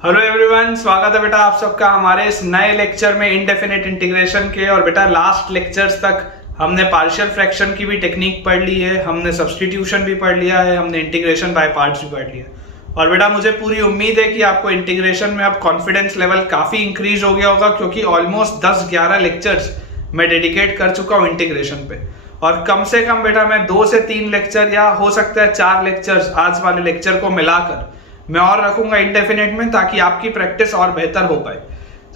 Hello everyone, स्वागत है बेटा आप सबका हमारे इस नए लेक्चर में इनडेफिनेट इंटीग्रेशन के। और बेटा लास्ट लेक्चर्स तक हमने पार्शियल फ्रैक्शन की भी टेक्निक पढ़ ली है, हमने सब्स्टिट्यूशन भी पढ़ लिया है, हमने इंटीग्रेशन बाय पार्ट्स भी पढ़ लिया है। और बेटा मुझे पूरी उम्मीद है कि आपको इंटीग्रेशन में अब कॉन्फिडेंस लेवल काफ़ी इंक्रीज हो गया होगा, क्योंकि ऑलमोस्ट 10-11 लेक्चर्स मैं डेडिकेट कर चुका हूँ इंटीग्रेशन पे। और कम से कम बेटा मैं 2 से 3 लेक्चर या हो सकता है 4 लेक्चर्स आज वाले लेक्चर को मिलाकर मैं और रखूंगा इंडेफिनेट में, ताकि आपकी प्रैक्टिस और बेहतर हो पाए।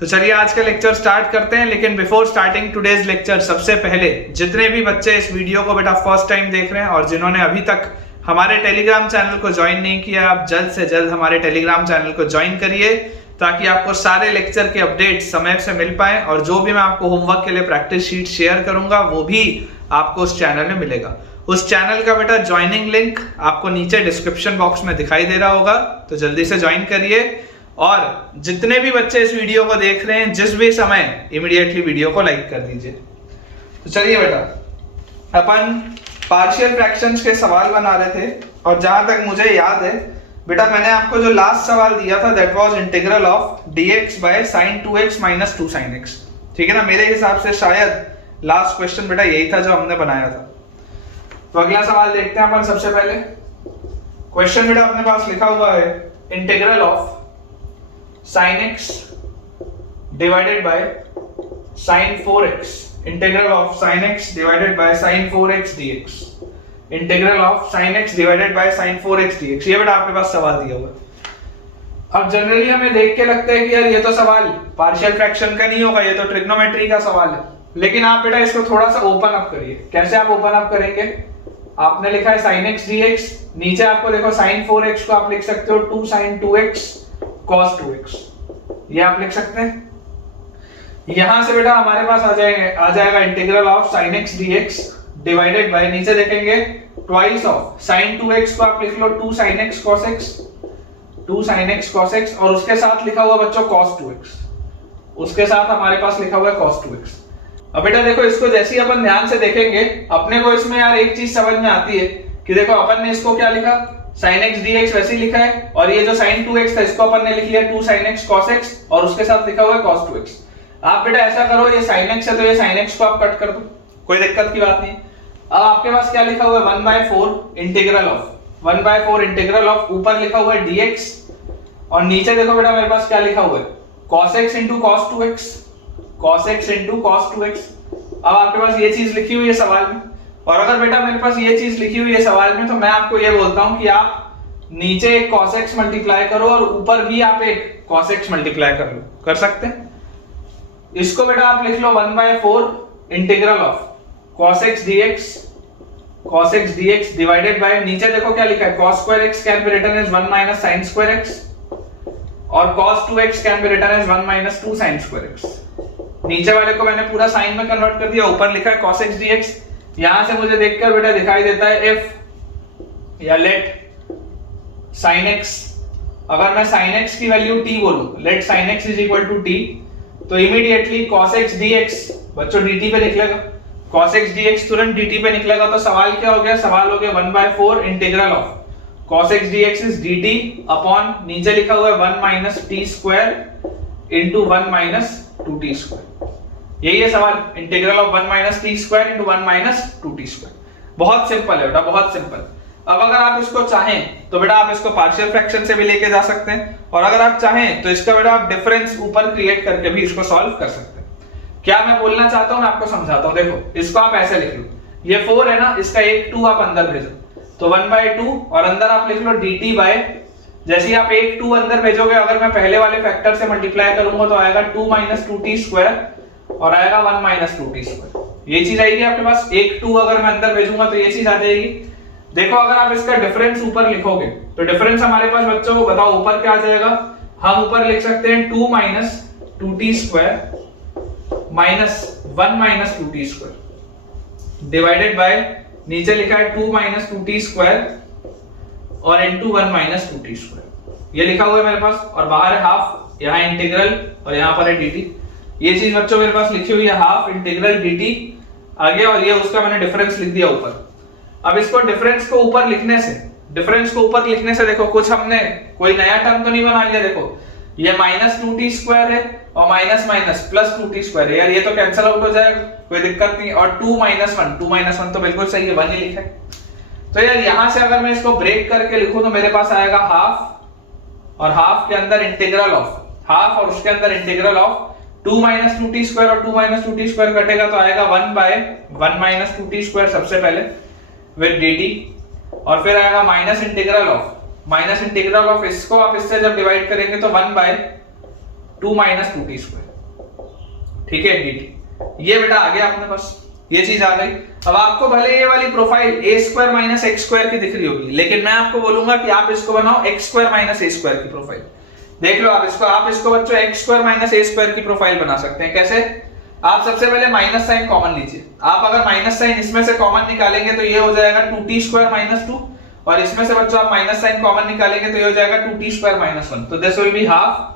तो चलिए आज का लेक्चर स्टार्ट करते हैं। लेकिन बिफोर स्टार्टिंग टुडेज लेक्चर, सबसे पहले जितने भी बच्चे इस वीडियो को बेटा फर्स्ट टाइम देख रहे हैं और जिन्होंने अभी तक हमारे टेलीग्राम चैनल को ज्वाइन नहीं किया, आप जल्द से जल्द हमारे टेलीग्राम चैनल को ज्वाइन करिए, ताकि आपको सारे लेक्चर के अपडेट समय से मिल पाए। और जो भी मैं आपको होमवर्क के लिए प्रैक्टिस शीट शेयर करूंगा वो भी आपको उस चैनल में मिलेगा। उस चैनल का बेटा ज्वाइनिंग लिंक आपको नीचे डिस्क्रिप्शन बॉक्स में दिखाई दे रहा होगा, तो जल्दी से ज्वाइन करिए। और जितने भी बच्चे इस वीडियो को देख रहे हैं जिस भी समय, इमीडिएटली वीडियो को लाइक कर दीजिए। तो चलिए बेटा अपन पार्शियल फ्रैक्शंस के सवाल बना रहे थे, और जहां तक मुझे याद है बेटा मैंने आपको जो लास्ट सवाल दिया था that was integral of dx by sin 2x minus 2 sin x। ठीक है ना, मेरे हिसाब से शायद लास्ट क्वेश्चन बेटा यही था जो हमने बनाया था। तो अगला सवाल देखते हैं अपन। सबसे पहले क्वेश्चन बेटा अपने पास लिखा हुआ है integral of sin x divided by sin 4x, integral of sin x divided by sin 4x dx, integral of sin x divided by sin 4x dx। ये बेटा आपके पास सवाल दिया हुआ है। अब जनरली हमें देख के लगता है कि यार ये तो सवाल पार्शियल फ्रैक्शन का नहीं होगा, ये तो ट्रिग्नोमेट्री का सवाल है। लेकिन आप बेटा इसको थोड़ा सा ओपन अप करिए। कैसे आप ओपन अप करेंगे? आपने लिखा है sin x dx, नीचे आपको देखो sin 4x को आप लिख सकते हो 2 sin 2x cos 2x, ये आप लिख सकते हैं। यहां से बेटा हमारे पास आ जाएगा integral of sin x dx divided by, नीचे देखेंगे ट्वाइस ऑफ sin 2x को आप लिख लो 2 sin x cos x, 2 sin x cos x, और उसके साथ लिखा हुआ बच्चों cos 2x, उसके साथ हमारे पास लिखा हुआ है cos 2x। अब बेटा देखो इसको जैसे ही अपन ध्यान से देखेंगे अपने को इसमें यार एक चीज समझ में आती है कि देखो अपन ने इसको क्या लिखा, sin x dx वैसे ही लिखा है, और ये जो sin 2x था इसको अपन ने लिख लिया 2 sin x cos x, और उसके साथ लिखा हुआ है cos 2x। आप बेटा ऐसा करो, ये sin x है तो ये sin x को आप कट कर दो, कोई दिक्कत की बात नहीं। अब आपके पास क्या लिखा हुआ है 1/4 इंटीग्रल ऑफ 1/4 इंटीग्रल ऑफ, ऊपर लिखा हुआ है dx, और नीचे देखो बेटा मेरे पास क्या लिखा हुआ है cos x into cos 2x, cos x into cos 2x। अब आपके पास ये चीज लिखी हुई है सवाल में, और अगर बेटा मेरे पास ये चीज लिखी हुई है सवाल में तो मैं आपको ये बोलता हूं कि आप नीचे एक cos x मल्टीप्लाई करो और ऊपर भी आप एक cos x मल्टीप्लाई कर लो, कर सकते हैं। इसको बेटा आप लिख लो 1/4 integral of cos x dx divided by, नीचे देखो क्या लिखा है cos square x can be written as 1 minus sin square x, और cos 2x can be written as 1 minus 2 sin square x। नीचे वाले को मैंने पूरा साइन में कन्वर्ट कर दिया, ऊपर लिखा है cos x dx। यहां से मुझे देखकर बेटा दिखाई देता है f या लेट sin x, अगर मैं sin x की वैल्यू t बोलूं, let sin x is equal to t, तो इमीडिएटली cos x dx बच्चों dt पे निकलेगा, cos x dx तुरंत dt पे निकलेगा। तो सवाल क्या हो गया, सवाल हो गया 1/4 integral of cos x dx is dt upon, नीचे लिखा हुआ है 1 minus t square into 1 minus 2t square. यही है सवाल, integral of 1 minus t square into 1 minus 2t square. बहुत सिंपल है बेटा, बहुत सिंपल। अब अगर आप इसको चाहें तो बेटा आप इसको पार्शियल फ्रैक्शन से भी लेके जा सकते हैं, और अगर आप चाहें तो इसका बेटा आप डिफरेंस ऊपर क्रिएट करके भी इसको सॉल्व कर सकते हैं। क्या मैं बोलना चाहता हूं मैं आपको समझाता हूं। देखो इसको आप ऐसे लिख लो, ये 4 है ना, इसका एक 2 आप अंदर भेजो तो 1/2, और अंदर आप लिख लो dt बाय, जैसे ही आप एक 2 अंदर भेजोगे अगर मैं पहले वाले फैक्टर से मल्टीप्लाई करूंगा तो आएगा 2 minus 2t स्क्वायर, और आएगा 1 minus 2t स्क्वायर। ये चीज आएगी आपके पास, एक 2 अगर मैं अंदर भेजूंगा तो ये चीज आ जाएगी। देखो अगर आप इसका डिफरेंस ऊपर लिखोगे तो डिफरेंस हमारे पास बच्चों को बताओ ऊपर क्या आ जाएगा, हम ऊपर लिख सकते हैं 2 minus 2t square minus 1 minus 2t square divided by, नीचे लिखा है 2 minus 2t स्क्वायर और इनटू 1 minus 2t स्क्वायर, ये लिखा हुआ है मेरे पास, और बाहर है हाफ, यहाँ इंटीग्रल और यहाँ पर है dt। ये चीज बच्चों मेरे पास लिखी हुई है हाफ इंटीग्रल dt आगे, और ये उसका मैंने डिफरेंस लिख दिया ऊपर। अब इसको डिफरेंस को ऊपर लिखने से देखो कुछ हमने कोई नया टर्म तो नहीं बना लिया। देखो ये -2t² है और माइनस माइनस प्लस 2t² है। यार ये तो कैंसिल आउट हो जाएगा, कोई दिक्कत नहीं। और 2 - 1 तो बिल्कुल सही है, 1 ही लिखा है। तो यार यहां से अगर मैं इसको ब्रेक करके लिखूं तो मेरे पास आएगा हाफ, और हाफ के अंदर इंटीग्रल ऑफ हाफ, और उसके अंदर इंटीग्रल ऑफ 2 - 2t² और 2 - 2t² कटेगा तो आएगा 1/1 - 2t² सबसे पहले विद dt, और फिर आएगा माइनस इंटीग्रल ऑफ इसको आप इससे जब डिवाइड करेंगे तो 1/2 - 2t², ठीक है dt। ये बेटा आ गया अपने पास, ये चीज आ गई। अब आपको भले ये वाली प्रोफाइल a² - x² की दिख रही होगी, लेकिन मैं आपको बोलूंगा कि आप इसको बनाओ x² - a² की प्रोफाइल। देख लो आप इसको बच्चों x² - a² की प्रोफाइल बना सकते हैं। कैसे? आप सबसे पहले माइनस साइन कॉमन लीजिए। आप अगर माइनस साइन इसमें से कॉमन निकालेंगे तो ये हो जाएगा 2t² - 2, और इसमें से बच्चों आप माइनस साइन कॉमन निकालेंगे तो ये हो जाएगा 2t² - 1। तो this will be half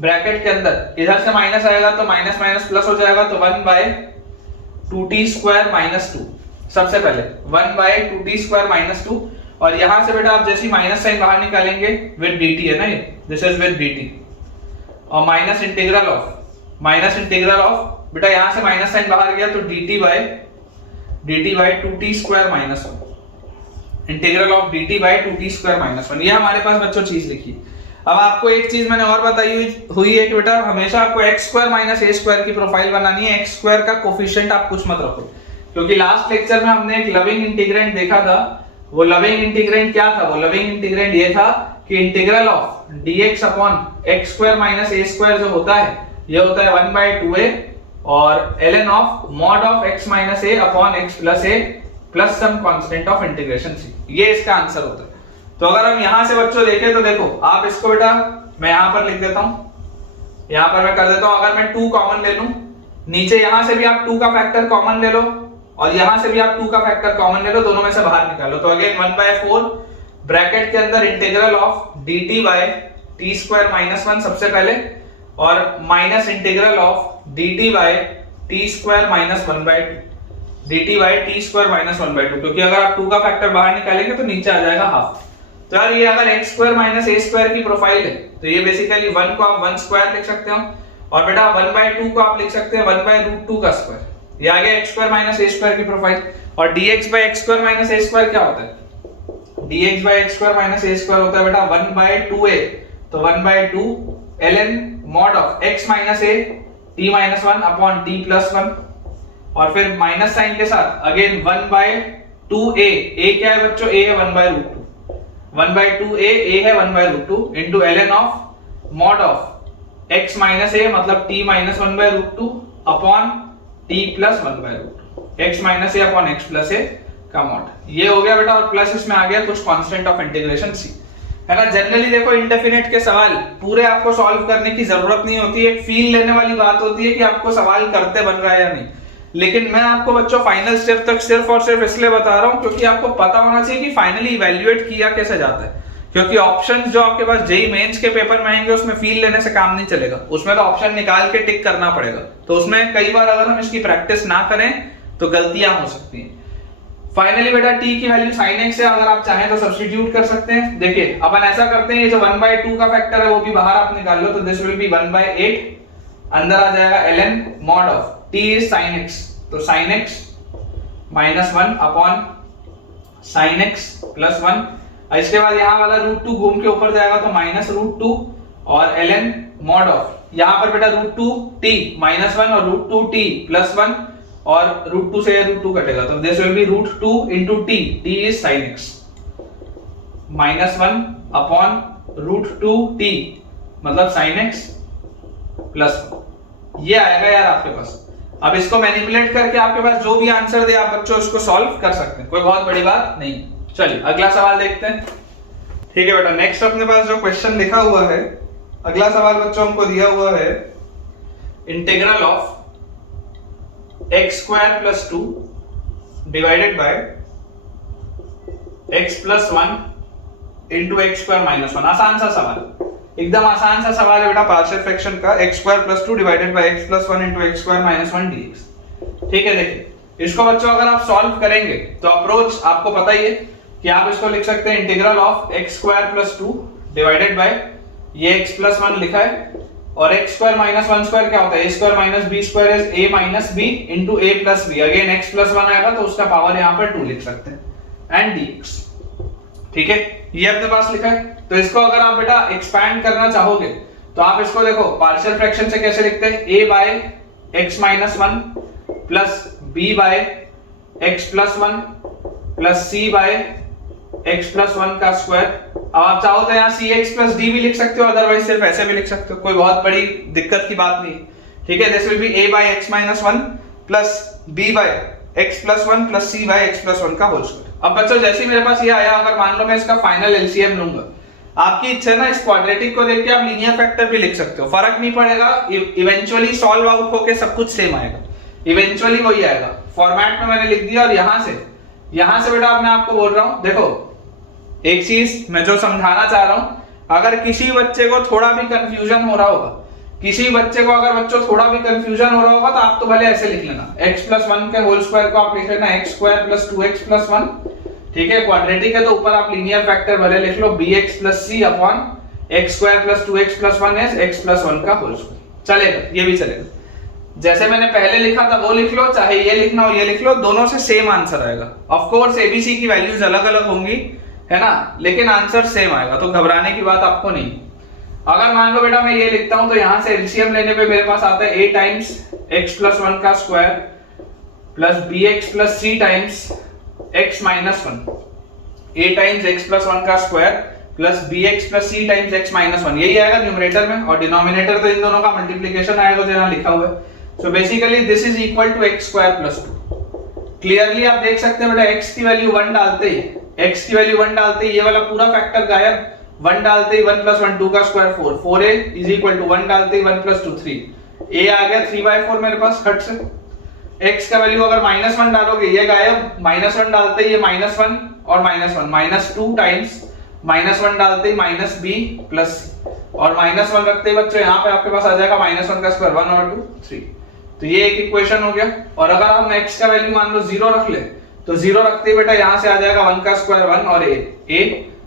bracket के अंदर इधर से माइनस आएगा तो माइनस माइनस प्लस हो जाएगा, तो 1/2t² - 2 सबसे पहले 1/2t² - 2, और यहां से बेटा आप जैसे माइनस साइन बाहर निकालेंगे विद dt है ना, ये दिस इज विद dt, और माइनस इंटीग्रल ऑफ बेटा यहां से माइनस साइन बाहर गया तो dt/2t² - 1, इंटीग्रल ऑफ dt/2t² - 1। ये हमारे पास बच्चों चीज लिखी। अब आपको एक चीज मैंने और बताई हुई है कि बेटा हमेशा आपको x² - a² की प्रोफाइल बनानी है। x² का कोफिशिएंट आप कुछ मत रखो, क्योंकि लास्ट लेक्चर में हमने एक लविंग इंटीग्रेंट देखा था। वो लविंग इंटीग्रेंट क्या था? वो लविंग इंटीग्रेंट ये था कि integral of dx upon x² - a² जो होता है ये होता है 1/2a, और ln of mod of x - a upon x + a plus some constant of integration c। ये इसका आंसर होता है। तो अगर हम यहां से बच्चों देखें तो देखो आप इसको बेटा मैं यहां पर लिख देता हूं, यहां पर मैं कर देता हूं। अगर मैं 2 कॉमन ले लूं, नीचे यहां से भी आप 2 का फैक्टर कॉमन ले लो, और यहां से भी आप 2 का फैक्टर कॉमन ले लो, दोनों में से बाहर निकालो। तो अगेन 1/4 ब्रैकेट के अंदर इंटीग्रल ऑफ dt/t² - 1 सबसे पहले, और minus integral of dt/t² - 1/2, dt/t² - 1/2, क्योंकि अगर आप 2 का फैक्टर बाहर निकालेंगे तो नीचे आ जाएगा हाफ। तो यार ये अगर x² - a² की प्रोफाइल है तो ये बेसिकली 1 को आप 1² लिख सकते हो, और बेटा 1/2 को आप लिख सकते हैं 1/√2 का स्क्वायर। ये आ गया x² - a² की प्रोफाइल। और dx/x² - a² क्या होता है? dx/x² - a² होता है बेटा 1/2a, तो 1/2 ln mod of x - a t - 1 upon t + 1, और फिर माइनस साइन के साथ अगेन 1/2a। a क्या है बच्चों? a है 1/√2, 1/2a a है 1/√2 into ln of mod of x - a मतलब t - 1/√2 upon t + 1/√2, x - a upon x + a का mod। ये हो गया बेटा, और प्लस इसमें आ गया कुछ कांस्टेंट ऑफ इंटीग्रेशन c, है ना। जनरली देखो इंडेफिनिट के सवाल पूरे आपको सॉल्व करने की जरूरत नहीं होती है, एक फील लेने वाली बात होती है कि आपको सवाल करते बन रहा है या नहीं। लेकिन मैं आपको बच्चों फाइनल स्टेप तक सिर्फ और सिर्फ इसलिए बता रहा हूं क्योंकि आपको पता होना चाहिए कि फाइनली इवैल्यूएट किया कैसे जाता है। क्योंकि ऑप्शंस जो आपके पास जेईई मेंस के पेपर में आएंगे उसमें फील लेने से काम नहीं चलेगा, उसमें तो ऑप्शन निकाल के टिक करना पड़ेगा। तो उसमें कई बार अगर हम इसकी प्रैक्टिस ना करें तो गलतियां हो सकती हैं। फाइनली बेटा t की वैल्यू sin x है, अगर आप चाहें तो सब्स्टिट्यूट कर सकते हैं। देखिए अपन ऐसा करते हैं, ये जो 1/2 का फैक्टर है वो भी बाहर आप निकाल लो, तो दिस विल बी 1/8, अंदर आ जाएगा ln mod of t is sin x, तो sin x - 1 upon sin x + 1। इसके बाद यहां वाला √2 घूम के ऊपर जाएगा तो -√2, और ln mod ऑफ यहां पर बेटा √2t - 1 और √2t + 1, और √2 से √2 कटेगा तो this will B √2 into t, t is sin x -1 upon √2t मतलब sin x + 1। ये आएगा यार आपके पास। अब इसको मैनिपुलेट करके आपके पास जो भी आंसर दे आप बच्चों इसको सॉल्व कर सकते हैं, कोई बहुत बड़ी बात नहीं। चलिए अगला सवाल देखते हैं। ठीक है बेटा, नेक्स्ट अपने पास जो क्वेश्चन लिखा हुआ है, अगला सवाल बच्चों हमको दिया हुआ है integral of x² + 2 divided by x + 1 into x² - 1। आसान सा सवाल, एकदम आसान सा सवाल है बेटा पार्शियल फ्रैक्शन का, x² + 2 divided by x + 1 into x² - 1 dx। ठीक है, देखिए इसको बच्चों अगर आप सॉल्व करेंगे तो अप्रोच आपको पता ही है कि आप इसको लिख सकते हैं integral of x² + 2 divided by ये x+1 लिखा है, और x² - 1² क्या होता है, a² - b² is a - b into a plus b, again x+1 आएगा तो उसका पावर यहाँ पर 2 लिख सकते हैं, एंड dx। ठीक है, ये अपने पास लिखा है। तो इसको अगर आप बेटा एक्सपैंड करना चाहोगे तो आप इसको देखो पार्शियल फ्रैक्शन से कैसे लिखते हैं, a/x-1 plus b/x+1 plus c/x+1 का स्क्वायर। अब आप चाहो तो यहाँ cx प्लस d भी लिख सकते हो, अदरवाइज सिर्फ ऐसे भी लिख सकते हो, कोई बहुत बड़ी दिक्कत की बात नहीं। ठीक है, this will B a/x-1 plus b/x+1 plus c/x+1 का होल स्क्वायर। अब बच्चों जैसे ही मेरे पास ये आया, अगर मान लो मैं इसका फाइनल एलसीएम लूंगा, आपकी इच्छा है ना इस क्वाड्रेटिक को देख के आप लीनियर फैक्टर भी लिख सकते हो, फर्क नहीं पड़ेगा, इवेंचुअली सॉल्व आउट होके सब कुछ सेम आएगा, इवेंचुअली वही आएगा। फॉर्मेट में मैंने लिख दिया, और यहां से बेटा मैं आपको बोल रहा हूं, देखो एक चीज मैं जो समझाना चाह रहा हूं, अगर किसी बच्चे को थोड़ा भी कंफ्यूजन हो रहा होगा, किसी बच्चे को अगर बच्चों थोड़ा भी कंफ्यूजन हो रहा होगा, तो आप तो भले ऐसे लिख लेना, x+1 के होल स्क्वायर को आप लिख लेना x² + 2x+1। ठीक है, क्वाड्रेटिक है तो ऊपर आप लीनियर फैक्टर भले लिख लो, bx + c upon x² + 2x+1 is x+1 का होल स्क्वायर। चलेगा, ये भी चलेगा, जैसे मैंने पहले लिखा था वो लिख लो, चाहे ये लिखना हो ये लिख लो, दोनों से सेम आंसर आएगा। ऑफ कोर्स एबीसी की वैल्यूज अलग अलग होंगी, है ना, लेकिन आंसर सेम आएगा, तो घबराने की बात आपको नहीं। अगर मान लो बेटा मैं ये लिखता हूं, तो यहां से एलसीएम लेने पे मेरे पास आता है a टाइम्स x+1 का square plus bx plus c times x-1, a times x+1 का square plus bx plus c times x-1, यही आएगा न्यूमरेटर में, और डिनोमिनेटर तो इन दोनों का मल्टीप्लिकेशन आएगा जो यहां लिखा हुआ है। So basically this is equal to x² + 2। Clearly आप देख सकते हैं बेटा, x की वैल्यू 1 डालते ही ये वाला पूरा फैक्टर गायब, 1 डालते ही 1 + 1 2 का square 4, 4a is equal to 1 डालते ही 1 + 2 3, a आ गया 3/4 मेरे पास खट से। x का वैल्यू अगर -1 डालोगे ये गायब, -1 डालते ही ये -1 और -1, -2 टाइम्स -1 डालते ही -b प्लस c, और -1 रखते ही बच्चों यहाँ पे आपके पास आ जाएगा -1 का स्क्वायर, 1 और 2 3। तो ये एक इक्वेशन हो गया। और अगर हम x का वैल्यू मान लो 0 रख ले, तो 0 रखते ही बेटा यहाँ से आ जाएगा 1 का स्क्वायर 1 और a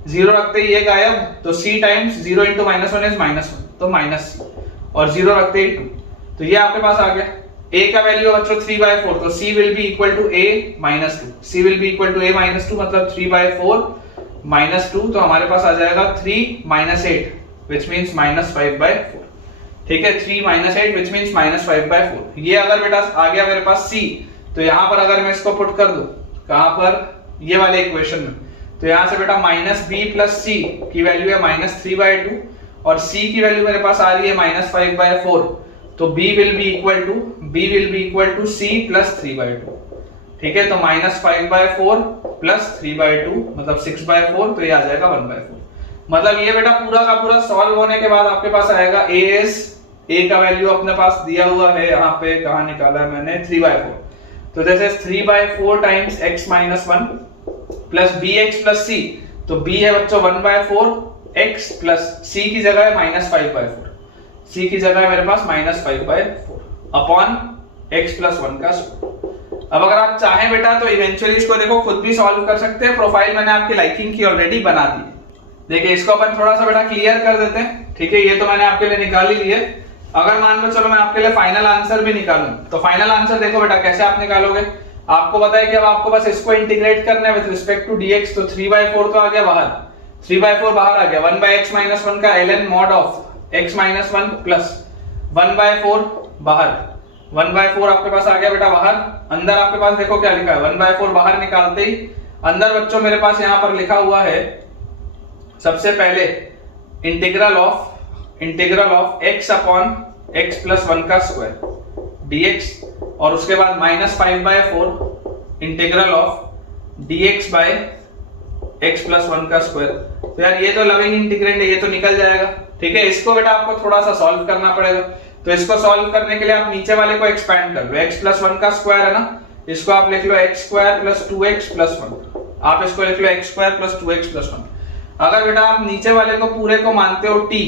0 रखते ही ये गायब, तो c टाइम्स 0 * -1 इज -1, तो -c, और 0 रखते ही 2, तो ये आपके पास आ गया। a का वैल्यू बच्चों 3/4, तो c will be equal to a - 2, c will be equal to a - 2 मतलब 3/4 - 2, तो हमारे पास आ जाएगा 3 - 8 व्हिच मींस -5/4। ठीक है, 3 - 8 व्हिच मींस -5/4। ये अगर बेटा आ गया मेरे पास c, तो यहां पर अगर मैं इसको पुट कर दूं कहां पर, ये वाले इक्वेशन में, तो यहां से बेटा -b + c की वैल्यू है -3/2, और c की वैल्यू मेरे पास आ रही है -5/4, तो b will be equal to c + 3/2। ठीक है, तो -5/4 + 3/2 मतलब 6/4, तो ये आ जाएगा 1/4। मतलब ये बेटा पूरा का पूरा सॉल्व होने के बाद आपके पास आएगा a का वैल्यू अपने पास दिया हुआ है, यहाँ पे कहाँ निकाला है मैंने, 3/4, तो this is 3/4 times x-1 plus bx plus c, तो b है बच्चों 1/4, x प्लस c की जगह है -5/4, c की जगह है मेरे पास -5/4 अपॉन x+1 का स्क्वायर। अब अगर आप चाहें बेटा तो इवेंचुअली इसको देखो खुद भी सॉल्व कर सकते हैं, प्रोफाइल मैंने आपकी लाइकिंग की ऑलरेडी बना दी है। देखिए इसको अपन थोड़ा सा बेटा क्लियर कर देते हैं। ठीक है, ये तो मैंने आपके लिए निकाल ही लिए। अगर मान लो चलो मैं आपके लिए फाइनल आंसर भी निकालूं, तो फाइनल आंसर देखो बेटा कैसे आप निकालोगे। आपको पता है कि अब आपको बस इसको इंटीग्रेट करना है विद रिस्पेक्ट टू dx, तो 3/4 तो आ गया बाहर, 3/4 बाहर आ गया, 1/x-1 का ln mod of x-1 plus 1/4 बाहर, 1/4 आपके पास आ गया बेटा बाहर। अंदर आपके पास देखो क्या लिखा है, 1/4 बाहर निकालते ही अंदर बच्चों मेरे पास यहाँ पर लिखा हुआ है सबसे पहले integral of x upon x+1 का स्क्वायर dx, और उसके बाद -5/4 integral of dx bye x+1 का स्क्वायर। तो यार ये तो लविंग इंटीग्रेंड है, ये तो निकल जाएगा। ठीक है, इसको बेटा आपको थोड़ा सा सॉल्व करना पड़ेगा। तो इसको सॉल्व करने के लिए आप नीचे वाले को एक्सपैंड कर लो, x+1 का स्क्वायर है ना, इसको आप लिख लो x² + 2x+1, आप इसको लिख लो x² + 2x+1। अगर बेटा आप नीचे वाले को पूरे को मानते हो t,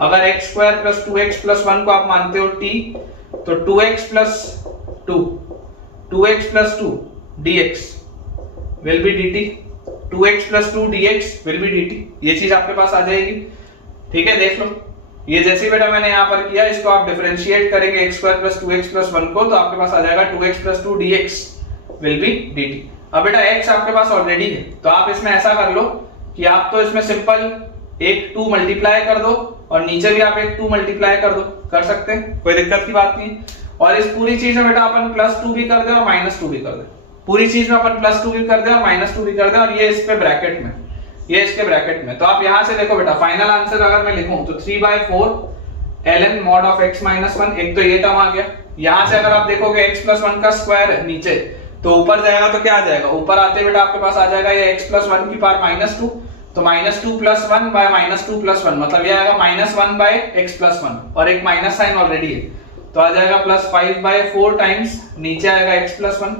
अगर x² + 2x+1 को आप मानते हो t, तो 2x + 2 dx will be dt, 2x + 2 dx will be dt, ये चीज आपके पास आ जाएगी। ठीक है, देख लो, ये जैसे बेटा मैंने यहाँ पर किया, इसको आप डिफरेंशिएट करेंगे x square plus 2x plus 1 को, तो आपके पास आ जाएगा 2x plus 2 dx will B dt। अब बेटा x आपके पास ऑलरेडी है, तो आप इसमें ऐसा कर लो कि आप तो इसमें सिंपल एक 2 मल्टीप्लाई कर दो और नीचे भी आप एक 2 मल्टीप्लाई कर दो, कर सकते हैं, कोई दिक्कत की बात नहीं। और इस पूरी चीज में बेटा अपन +2 भी कर दे और -2 भी कर दे, पूरी चीज में अपन +2 भी कर दे और -2 भी कर दे, और ये इस पे ब्रैकेट में, ये इसके ब्रैकेट में। तो आप यहां से देखो बेटा, फाइनल आंसर अगर मैं लिखूं तो 3/4 ln mod of x minus 1, एक तो ये टर्म आ गया। यहां से अगर आप देखोगे x plus 1 का स्क्वायर है नीचे, तो ऊपर जाएगा तो क्या आ जाएगा, ऊपर आते बेटा आपके पास आ जाएगा ये x plus 1 की पावर -2, तो -2 plus 1 by -2 plus 1, मतलब ये आएगा -1 by x plus 1, और एक माइनस साइन ऑलरेडी है, तो आ जाएगा +5/4 टाइम्स नीचे आएगा x plus 1,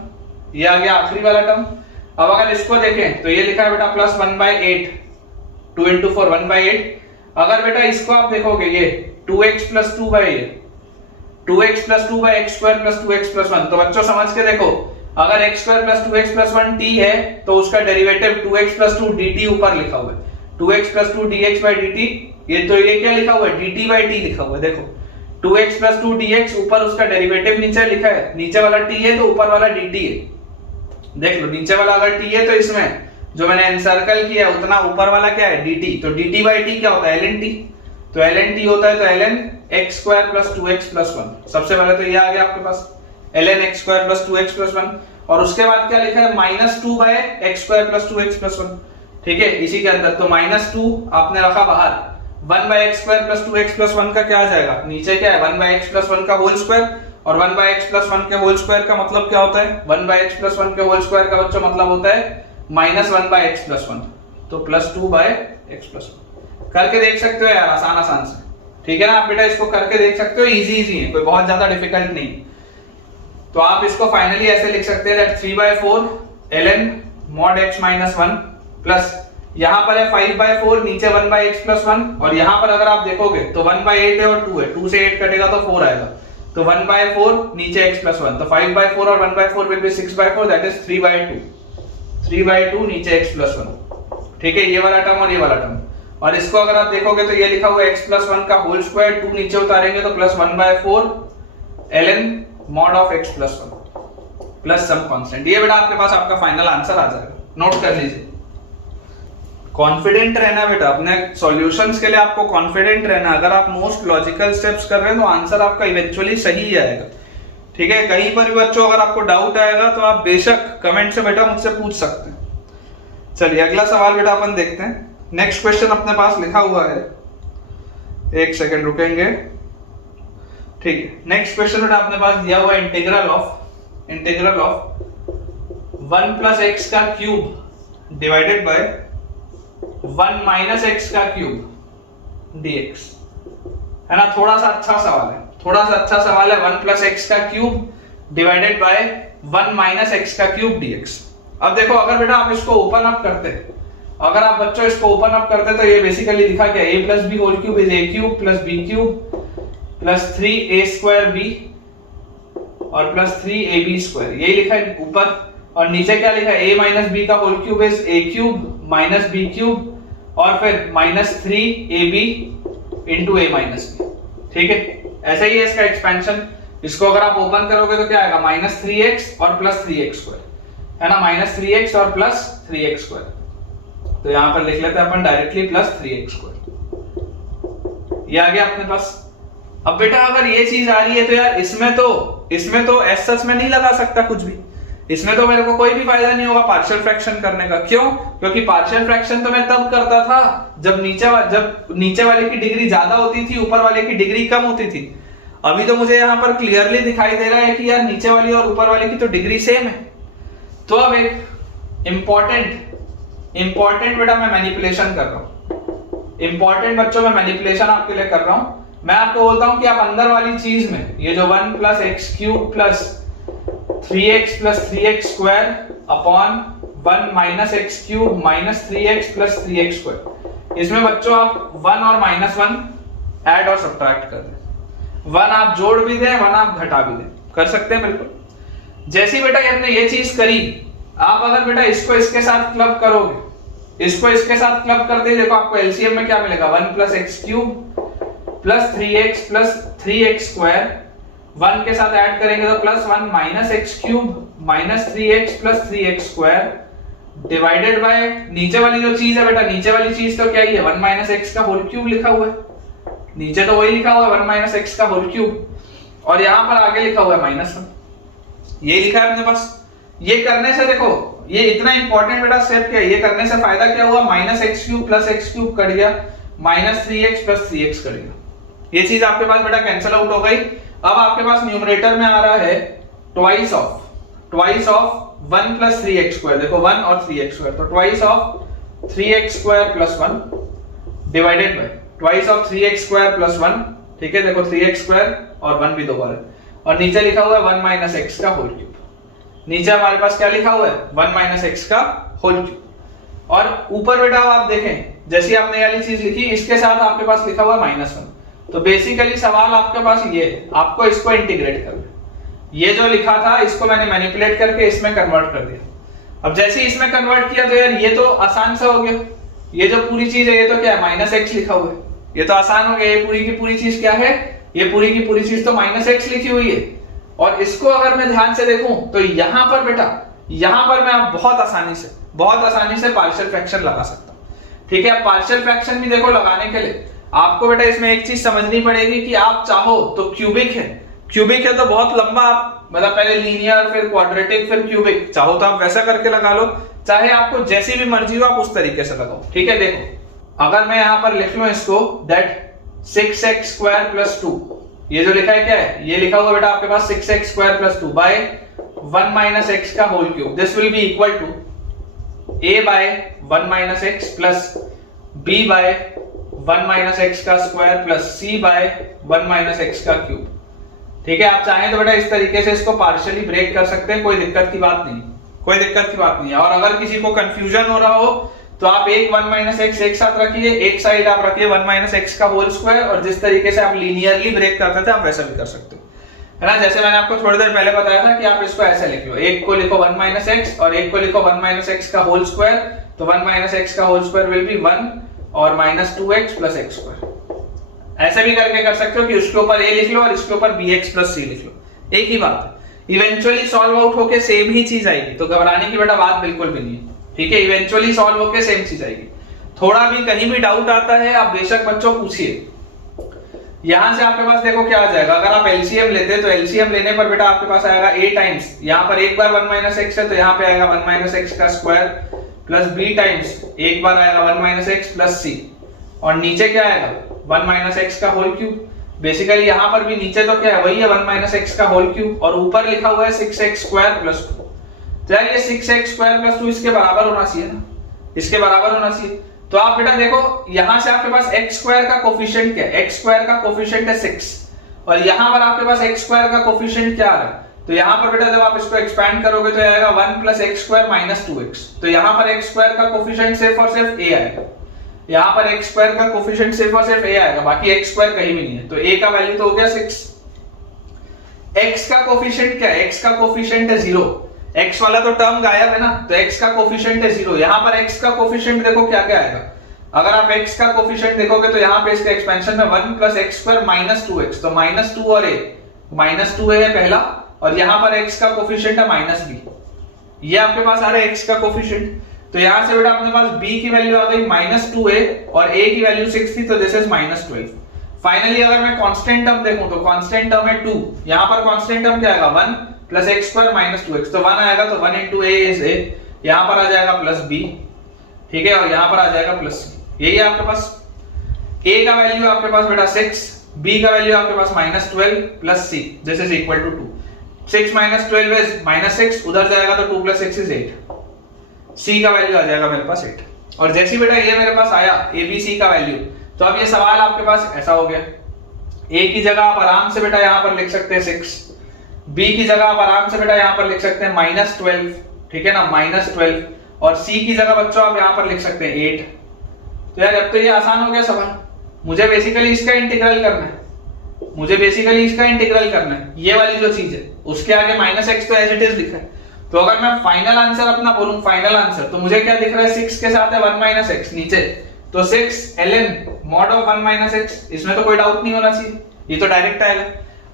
ये आ गया आखिरी वाला टर्म। अब अगर इसको देखें तो ये लिखा है बेटा +1/8, 2 into 4 1/8। अगर बेटा इसको आप देखोगे, ये 2x plus 2x plus 2 by x square plus 2x plus 1, तो बच्चों समझ के देखो, अगर x square plus 2x plus 1 t है तो उसका डेरिवेटिव 2x plus 2 dt ऊपर लिखा हुआ है, 2x plus 2 dx by dt, ये तो ये क्या लिखा हुआ है, dt by t लिखा हुआ है, देखो 2x plus 2 dx ऊपर उसका डेरिवेटिव नीचे लिखा है, नीचे वाला t है तो ऊपर वाला dt है, देख लो नीचे वाला अगर t है तो इसमें जो मैंने एनसर्कल किया उतना ऊपर वाला क्या है, dt, तो dt by t क्या होता है, ln t, तो ln t होता है तो ln x square plus 2x plus 1, सबसे पहले तो ये आ गया आपके पास ln x square plus 2x plus 1, और उसके बाद क्या लिखा है, -2 by x square plus 2x plus 1, ठीक है, इसी के अंदर तो -2 आपने रखा बाहर, 1 by x square plus 2x plus 1 का क्या आ जाएगा, नीचे क्या है 1 by x plus 1 का होल स्क्वायर, और 1 by x plus 1 के होल स्क्वायर का मतलब क्या होता है, 1 by x plus 1 के होल स्क्वायर का बच्चों मतलब होता है -1 by x plus 1, तो +2 by x plus 1। करके देख सकते हो यार, आसान आसान से, ठीक है ना, आप बेटा इसको करके देख सकते हो, इजी है, कोई बहुत ज्यादा डिफिकल्ट नहीं। तो आप इसको फाइनली ऐसे लिख सकते हैं that 3/4 ln mod x minus 1 plus यहां पर है 5/4, नीचे 1 by x plus 1, और यहां पर अगर आप देखोगे तो 1/8 है और 2 है, 2 से 8 कटेगा तो 4 आएगा, तो 1/4 नीचे x plus 1, तो 5/4 और 1/4 will be 6/4, दैट इज 3/2 नीचे x plus 1, ठीक है, ये वाला टर्म और ये वाला टर्म। और इसको अगर आप देखोगे तो ये लिखा हुआ है x plus 1 का होल स्क्वायर, 2 नीचे उतारेंगे तो +1/4 ln mod of x plus 1 plus some constant, ये बेटा आपके पास आपका फाइनल आंसर आ जाएगा, नोट कर लीजिए। कॉन्फिडेंट रहना बेटा, अपने सॉल्यूशंस के लिए आपको कॉन्फिडेंट रहना, अगर आप मोस्ट लॉजिकल स्टेप्स कर रहे हैं तो आंसर आपका इवेंचुअली सही आएगा, ठीक है। कहीं पर भी बच्चों अगर आपको डाउट आएगा तो आप बेशक कमेंट से बेटा मुझसे पूछ सकते हैं। चलिए अगला सवाल बेटा अपन देखते हैं। नेक्स्ट क्वेश्चन अपने पास लिखा हुआ है, एक सेकंड रुकेंगे, ठीक है। नेक्स्ट क्वेश्चन बेटा अपने पास दिया हुआ है इंटीग्रल ऑफ 1 प्लस एक्स का cube divided by 1 minus x का क्यूब dx, है ना। थोड़ा सा अच्छा सवाल है, 1 प्लस एक्स का cube divided by 1 minus x का क्यूब dx। अब देखो अगर बेटा आप इसको ओपन अप करते, अगर आप बच्चों इसको ओपन अप करते तो ये बेसिकली लिखा क्या, a plus b whole cube is a cube plus b cube plus 3a square b और प्लस 3ab स्क्वायर, यही लिखा है ऊपर। और नीचे क्या लिखा है, a माइनस b का whole cube is a cube minus b cube और फिर minus 3ab into a minus b, ठीक है। ऐसे ही है इसका एक्सपेंशन, इसको अगर आप ओपन करोगे तो क्या आएगा, माइनस 3x और प्लस 3x स्क्वायर, है ना, माइनस 3x और प्लस 3x स्क्वायर। तो यहां पर लिख लेते हैं अपन डायरेक्टली प्लस 3x स्क्वायर, ये आ गया अपने पास। अब बेटा अगर ये चीज आ रही है तो यार इसमें तो एज सच में नहीं लगा सकता कुछ भी, इसमें तो मेरे को कोई भी फायदा नहीं होगा पार्शियल फ्रैक्शन करने का। क्यों? क्योंकि पार्शियल फ्रैक्शन तो मैं तब करता था जब नीचे वाले की डिग्री ज्यादा होती थी, ऊपर वाले की डिग्री कम होती थी। अभी तो मुझे यहाँ पर क्लियरली दिखाई दे रहा है कि यार नीचे वाली और ऊपर वाले की तो डिग्री सेम है। तो अब एक इंपॉर्टेंट बेटा मैं मैनिपुलेशन कर रहा हूं, इंपॉर्टेंट बच्चों मैं मैनिपुलेशन आपके लिए कर रहा हूं। मैं आपको बोलता हूं कि आप अंदर वाली चीज में ये जो 1 plus x cube plus 3x plus 3x square upon 1 minus x cube minus 3x plus 3x square, इसमें बच्चों आप 1 और -1 ऐड और सब्ट्रैक्ट कर दें, 1 आप जोड़ भी दें 1 आप घटा भी दें, कर सकते हैं बिल्कुल। जैसी बेटा आपने ये चीज करी, आप अगर बेटा इसको इसके साथ क्लब करोगे इसको इसके साथ क्लब कर दे, देखो आपको एलसीएम में क्या मिलेगा, 1 plus x cube plus 3x plus 3x square, 1 के साथ ऐड करेंगे तो plus 1 minus x cube minus 3x plus 3x square divided by नीचे वाली जो चीज है बेटा, नीचे वाली चीज तो क्या ही है, 1 माइनस एक्स का होल क्यूब लिखा हुआ है, नीचे तो वही लिखा हुआ है 1 माइनस एक्स का होल क्यूब, और यहां पर आगे लिखा हुआ है -1, ये लिखा है अपने पास। ये करने से देखो ये इतना इंपॉर्टेंट बेटा स्टेप क्या है, ये करने से फायदा क्या हुआ, minus x cube plus x cube cut गया, minus 3x plus 3x cut गया, ये चीज आपके पास बेटा कैंसिल आउट हो गई। अब आपके पास न्यूमरेटर में आ रहा है twice of 1 plus 3x square, देखो 1 और 3x स्क्वायर, तो twice of 3x square plus 1 divided by twice of 3x square plus 1, ठीक है, देखो 3x स्क्वायर और 1 भी दो बार है, और नीचे लिखा हुआ है 1 माइनस एक्स का होल क्यूब, नीचे हमारे पास क्या लिखा हुआ है 1 माइनस एक्स का होल क्यूब, और ऊपर बेटा आप देखें जैसी आपने वाली चीज लिखी इसके साथ आपके पास लिखा हुआ -1, तो बेसिकली सवाल आपके पास ये है, आपको इसको इंटीग्रेट करना, ये जो लिखा था इसको मैंने मैनिपुलेट करके इसमें कन्वर्ट कर दिया। अब जैसे इसमें कन्वर्ट किया तो यार ये तो आसान सा हो गया, ये जो पूरी चीज है ये तो क्या है -x लिखा हुआ है, ये तो आसान हो गया, ये पूरी की पूरी चीज क्या है, ये पूरी की पूरी चीज तो -x लिखी हुई है, और इसको अगर मैं ध्यान से देखूं तो यहां पर बेटा, यहां पर मैं आप बहुत आसानी से पार्शियल फ्रैक्शन लगा सकता हूं, ठीक है। पार्शियल फ्रैक्शन भी देखो लगाने के लिए आपको बेटा इसमें एक चीज समझनी पड़ेगी कि आप चाहो तो क्यूबिक है तो बहुत लंबा, आप मतलब पहले लीनियर फिर क्वाड्रेटिक फिर क्यूबिक, चाहो तो आप वैसा करके लगा लो, चाहे आपको जैसी भी मर्जी हो आप उस तरीके से लगाओ, ठीक है। देखो अगर मैं यहां पर लिख लूं इसको दैट 6x स्क्वायर प्लस 2, ये जो लिखा है क्या है, ये लिखा हुआ बेटा आपके पास 6x square plus 2 by 1 minus x का whole cube, this will be equal to a by 1 minus x plus b by 1 minus x का square plus c by 1 minus x का क्यूब, ठीक है। आप चाहें तो बेटा इस तरीके से इसको पार्शियली ब्रेक कर सकते हैं, कोई दिक्कत की बात नहीं है। और अगर किसी को कंफ्यूजन हो रहा हो तो आप एक 1 माइनस एक्स एक साथ रखिए, एक साइड आप रखिए 1 माइनस एक्स का होल स्क्वायर, और जिस तरीके से आप लीनियरली ब्रेक करते थे आप वैसा भी कर सकते हो, है ना। जैसे मैंने आपको थोड़ी देर पहले बताया था कि आप इसको ऐसे लिख लो, एक को लिखो 1 माइनस एक्स और एक को लिखो 1 माइनस एक्स का होल स्क्वायर, तो 1 माइनस एक्स का होल स्क्वायर विल बी 1 और minus 2x plus x square, ऐसे भी करके कर सकते हो कि उसके ऊपर a लिख लो और इसके ऊपर bx प्लस c लिख लो, एक ही बात है, इवेंचुअली सॉल्व आउट होके सेम ही चीज आएगी, तो घबराने की बेटा बात बिल्कुल भी नहीं है, ठीक है। इवेंचुअली सॉल्व होके सेम चीज आएगी, थोड़ा भी कहीं भी डाउट आता है आप बेशक बच्चों पूछिए। यहां से आपके पास देखो क्या आ जाएगा, अगर आप एलसीएम लेते हैं तो एलसीएम लेने पर बेटा आपके पास आएगा a टाइम्स, यहां पर एक बार 1 माइनस एक्स है तो यहां पे आएगा 1 माइनस एक्स का स्क्वायर प्लस b टाइम्स एक बार आएगा 1 माइनस एक्स प्लस c, और नीचे क्या आएगा 1 माइनस एक्स का होल क्यूब, बेसिकली यहां पर भी नीचे तो क्या है वही है 1 माइनस एक्स का होल क्यूब, और ऊपर लिखा हुआ है 6x स्क्वायर प्लस 2, तो यार ये 6x स्क्वायर प्लस 2 इसके बराबर होना चाहिए ना, इसके बराबर होना चाहिए। तो आप बेटा देखो यहां से आपके पास x स्क्वायर का कोफिशिएंट क्या है, x स्क्वायर का कोफिशिएंट है 6, और यहां पर आपके पास x स्क्वायर का कोफिशिएंट क्या आ रहा है, तो यहां पर बेटा जब आप इसको एक्सपैंड करोगे तो आएगा 1 plus x square minus 2x, तो यहां पर x स्क्वायर का कोफिशिएंट सिर्फ और सिर्फ a आएगा, यहां पर x स्क्वायर का कोफिशिएंट सिर्फ और सिर्फ a आएगा, बाकी x स्क्वायर कहीं भी नहीं है, तो a का वैल्यू तो हो गया 6। x का कोफिशिएंट क्या है, x का कोफिशिएंट है 0, x वाला तो टर्म गायब है ना, तो x का कोफिशिएंट है 0, यहां पर x का कोफिशिएंट देखो क्या क्या आएगा, अगर आप x का कोफिशिएंट देखोगे तो यहां पे इसका एक्सपेंशन में 1 plus x square minus 2x, तो माइनस 2 और a, माइनस 2a है पहला, और यहां पर x का कोफिशिएंट है माइनस b, ये आपके पास आ रहा है x का कोफिशिएंट, तो यहां से बेटा अपने पास b की वैल्यू आ गई माइनस 2a और a की वैल्यू 6 थी, तो दिस इज माइनस 12। फाइनली अगर मैं कांस्टेंट टर्म देखूं तो कांस्टेंट टर्म है 2, यहां पर कांस्टेंट टर्म क्या आएगा 1 plus x square minus 2x, तो 1 आएगा, तो 1 into a is a, यहां पर आ जाएगा प्लस b, ठीक है, और यहां पर आ जाएगा प्लस c, यही है आपके पास। a का वैल्यू आपके पास बेटा 6, b का वैल्यू आपके पास minus 12 plus c, this is equal to 2, 6 minus 12 is minus 6, उधर जाएगा तो 2 प्लस 6 इज 8, c का वैल्यू आ जाएगा मेरे पास 8, और जैसे बेटा ये मेरे पास आया abc का वैल्यू, तो अब ये सवाल आपके पास ऐसा हो गया, a की जगह आप आराम से बेटा यहां पर लिख सकते हैं 6, b की जगह आप आराम से बेटा यहां पर लिख सकते हैं माइनस 12, ठीक है ना, माइनस 12, और c की जगह बच्चों आप यहां पर लिख सकते हैं 8। तो यार अब तो ये आसान हो गया सवाल, मुझे बेसिकली इसका इंटीग्रल करना है, ये वाली जो चीज है उसके आगे माइनस एक्स तो एज इट इज लिखा है, तो अगर मैं फाइनल आंसर अपना बोलूं, फाइनल आंसर, तो मुझे क्या दिख रहा है, 6 के साथ है 1 माइनस एक्स नीचे, तो 6 ln mod of 1 minus x, इसमें तो कोई डाउट नहीं होना चाहिए, ये तो डायरेक्ट आएगा।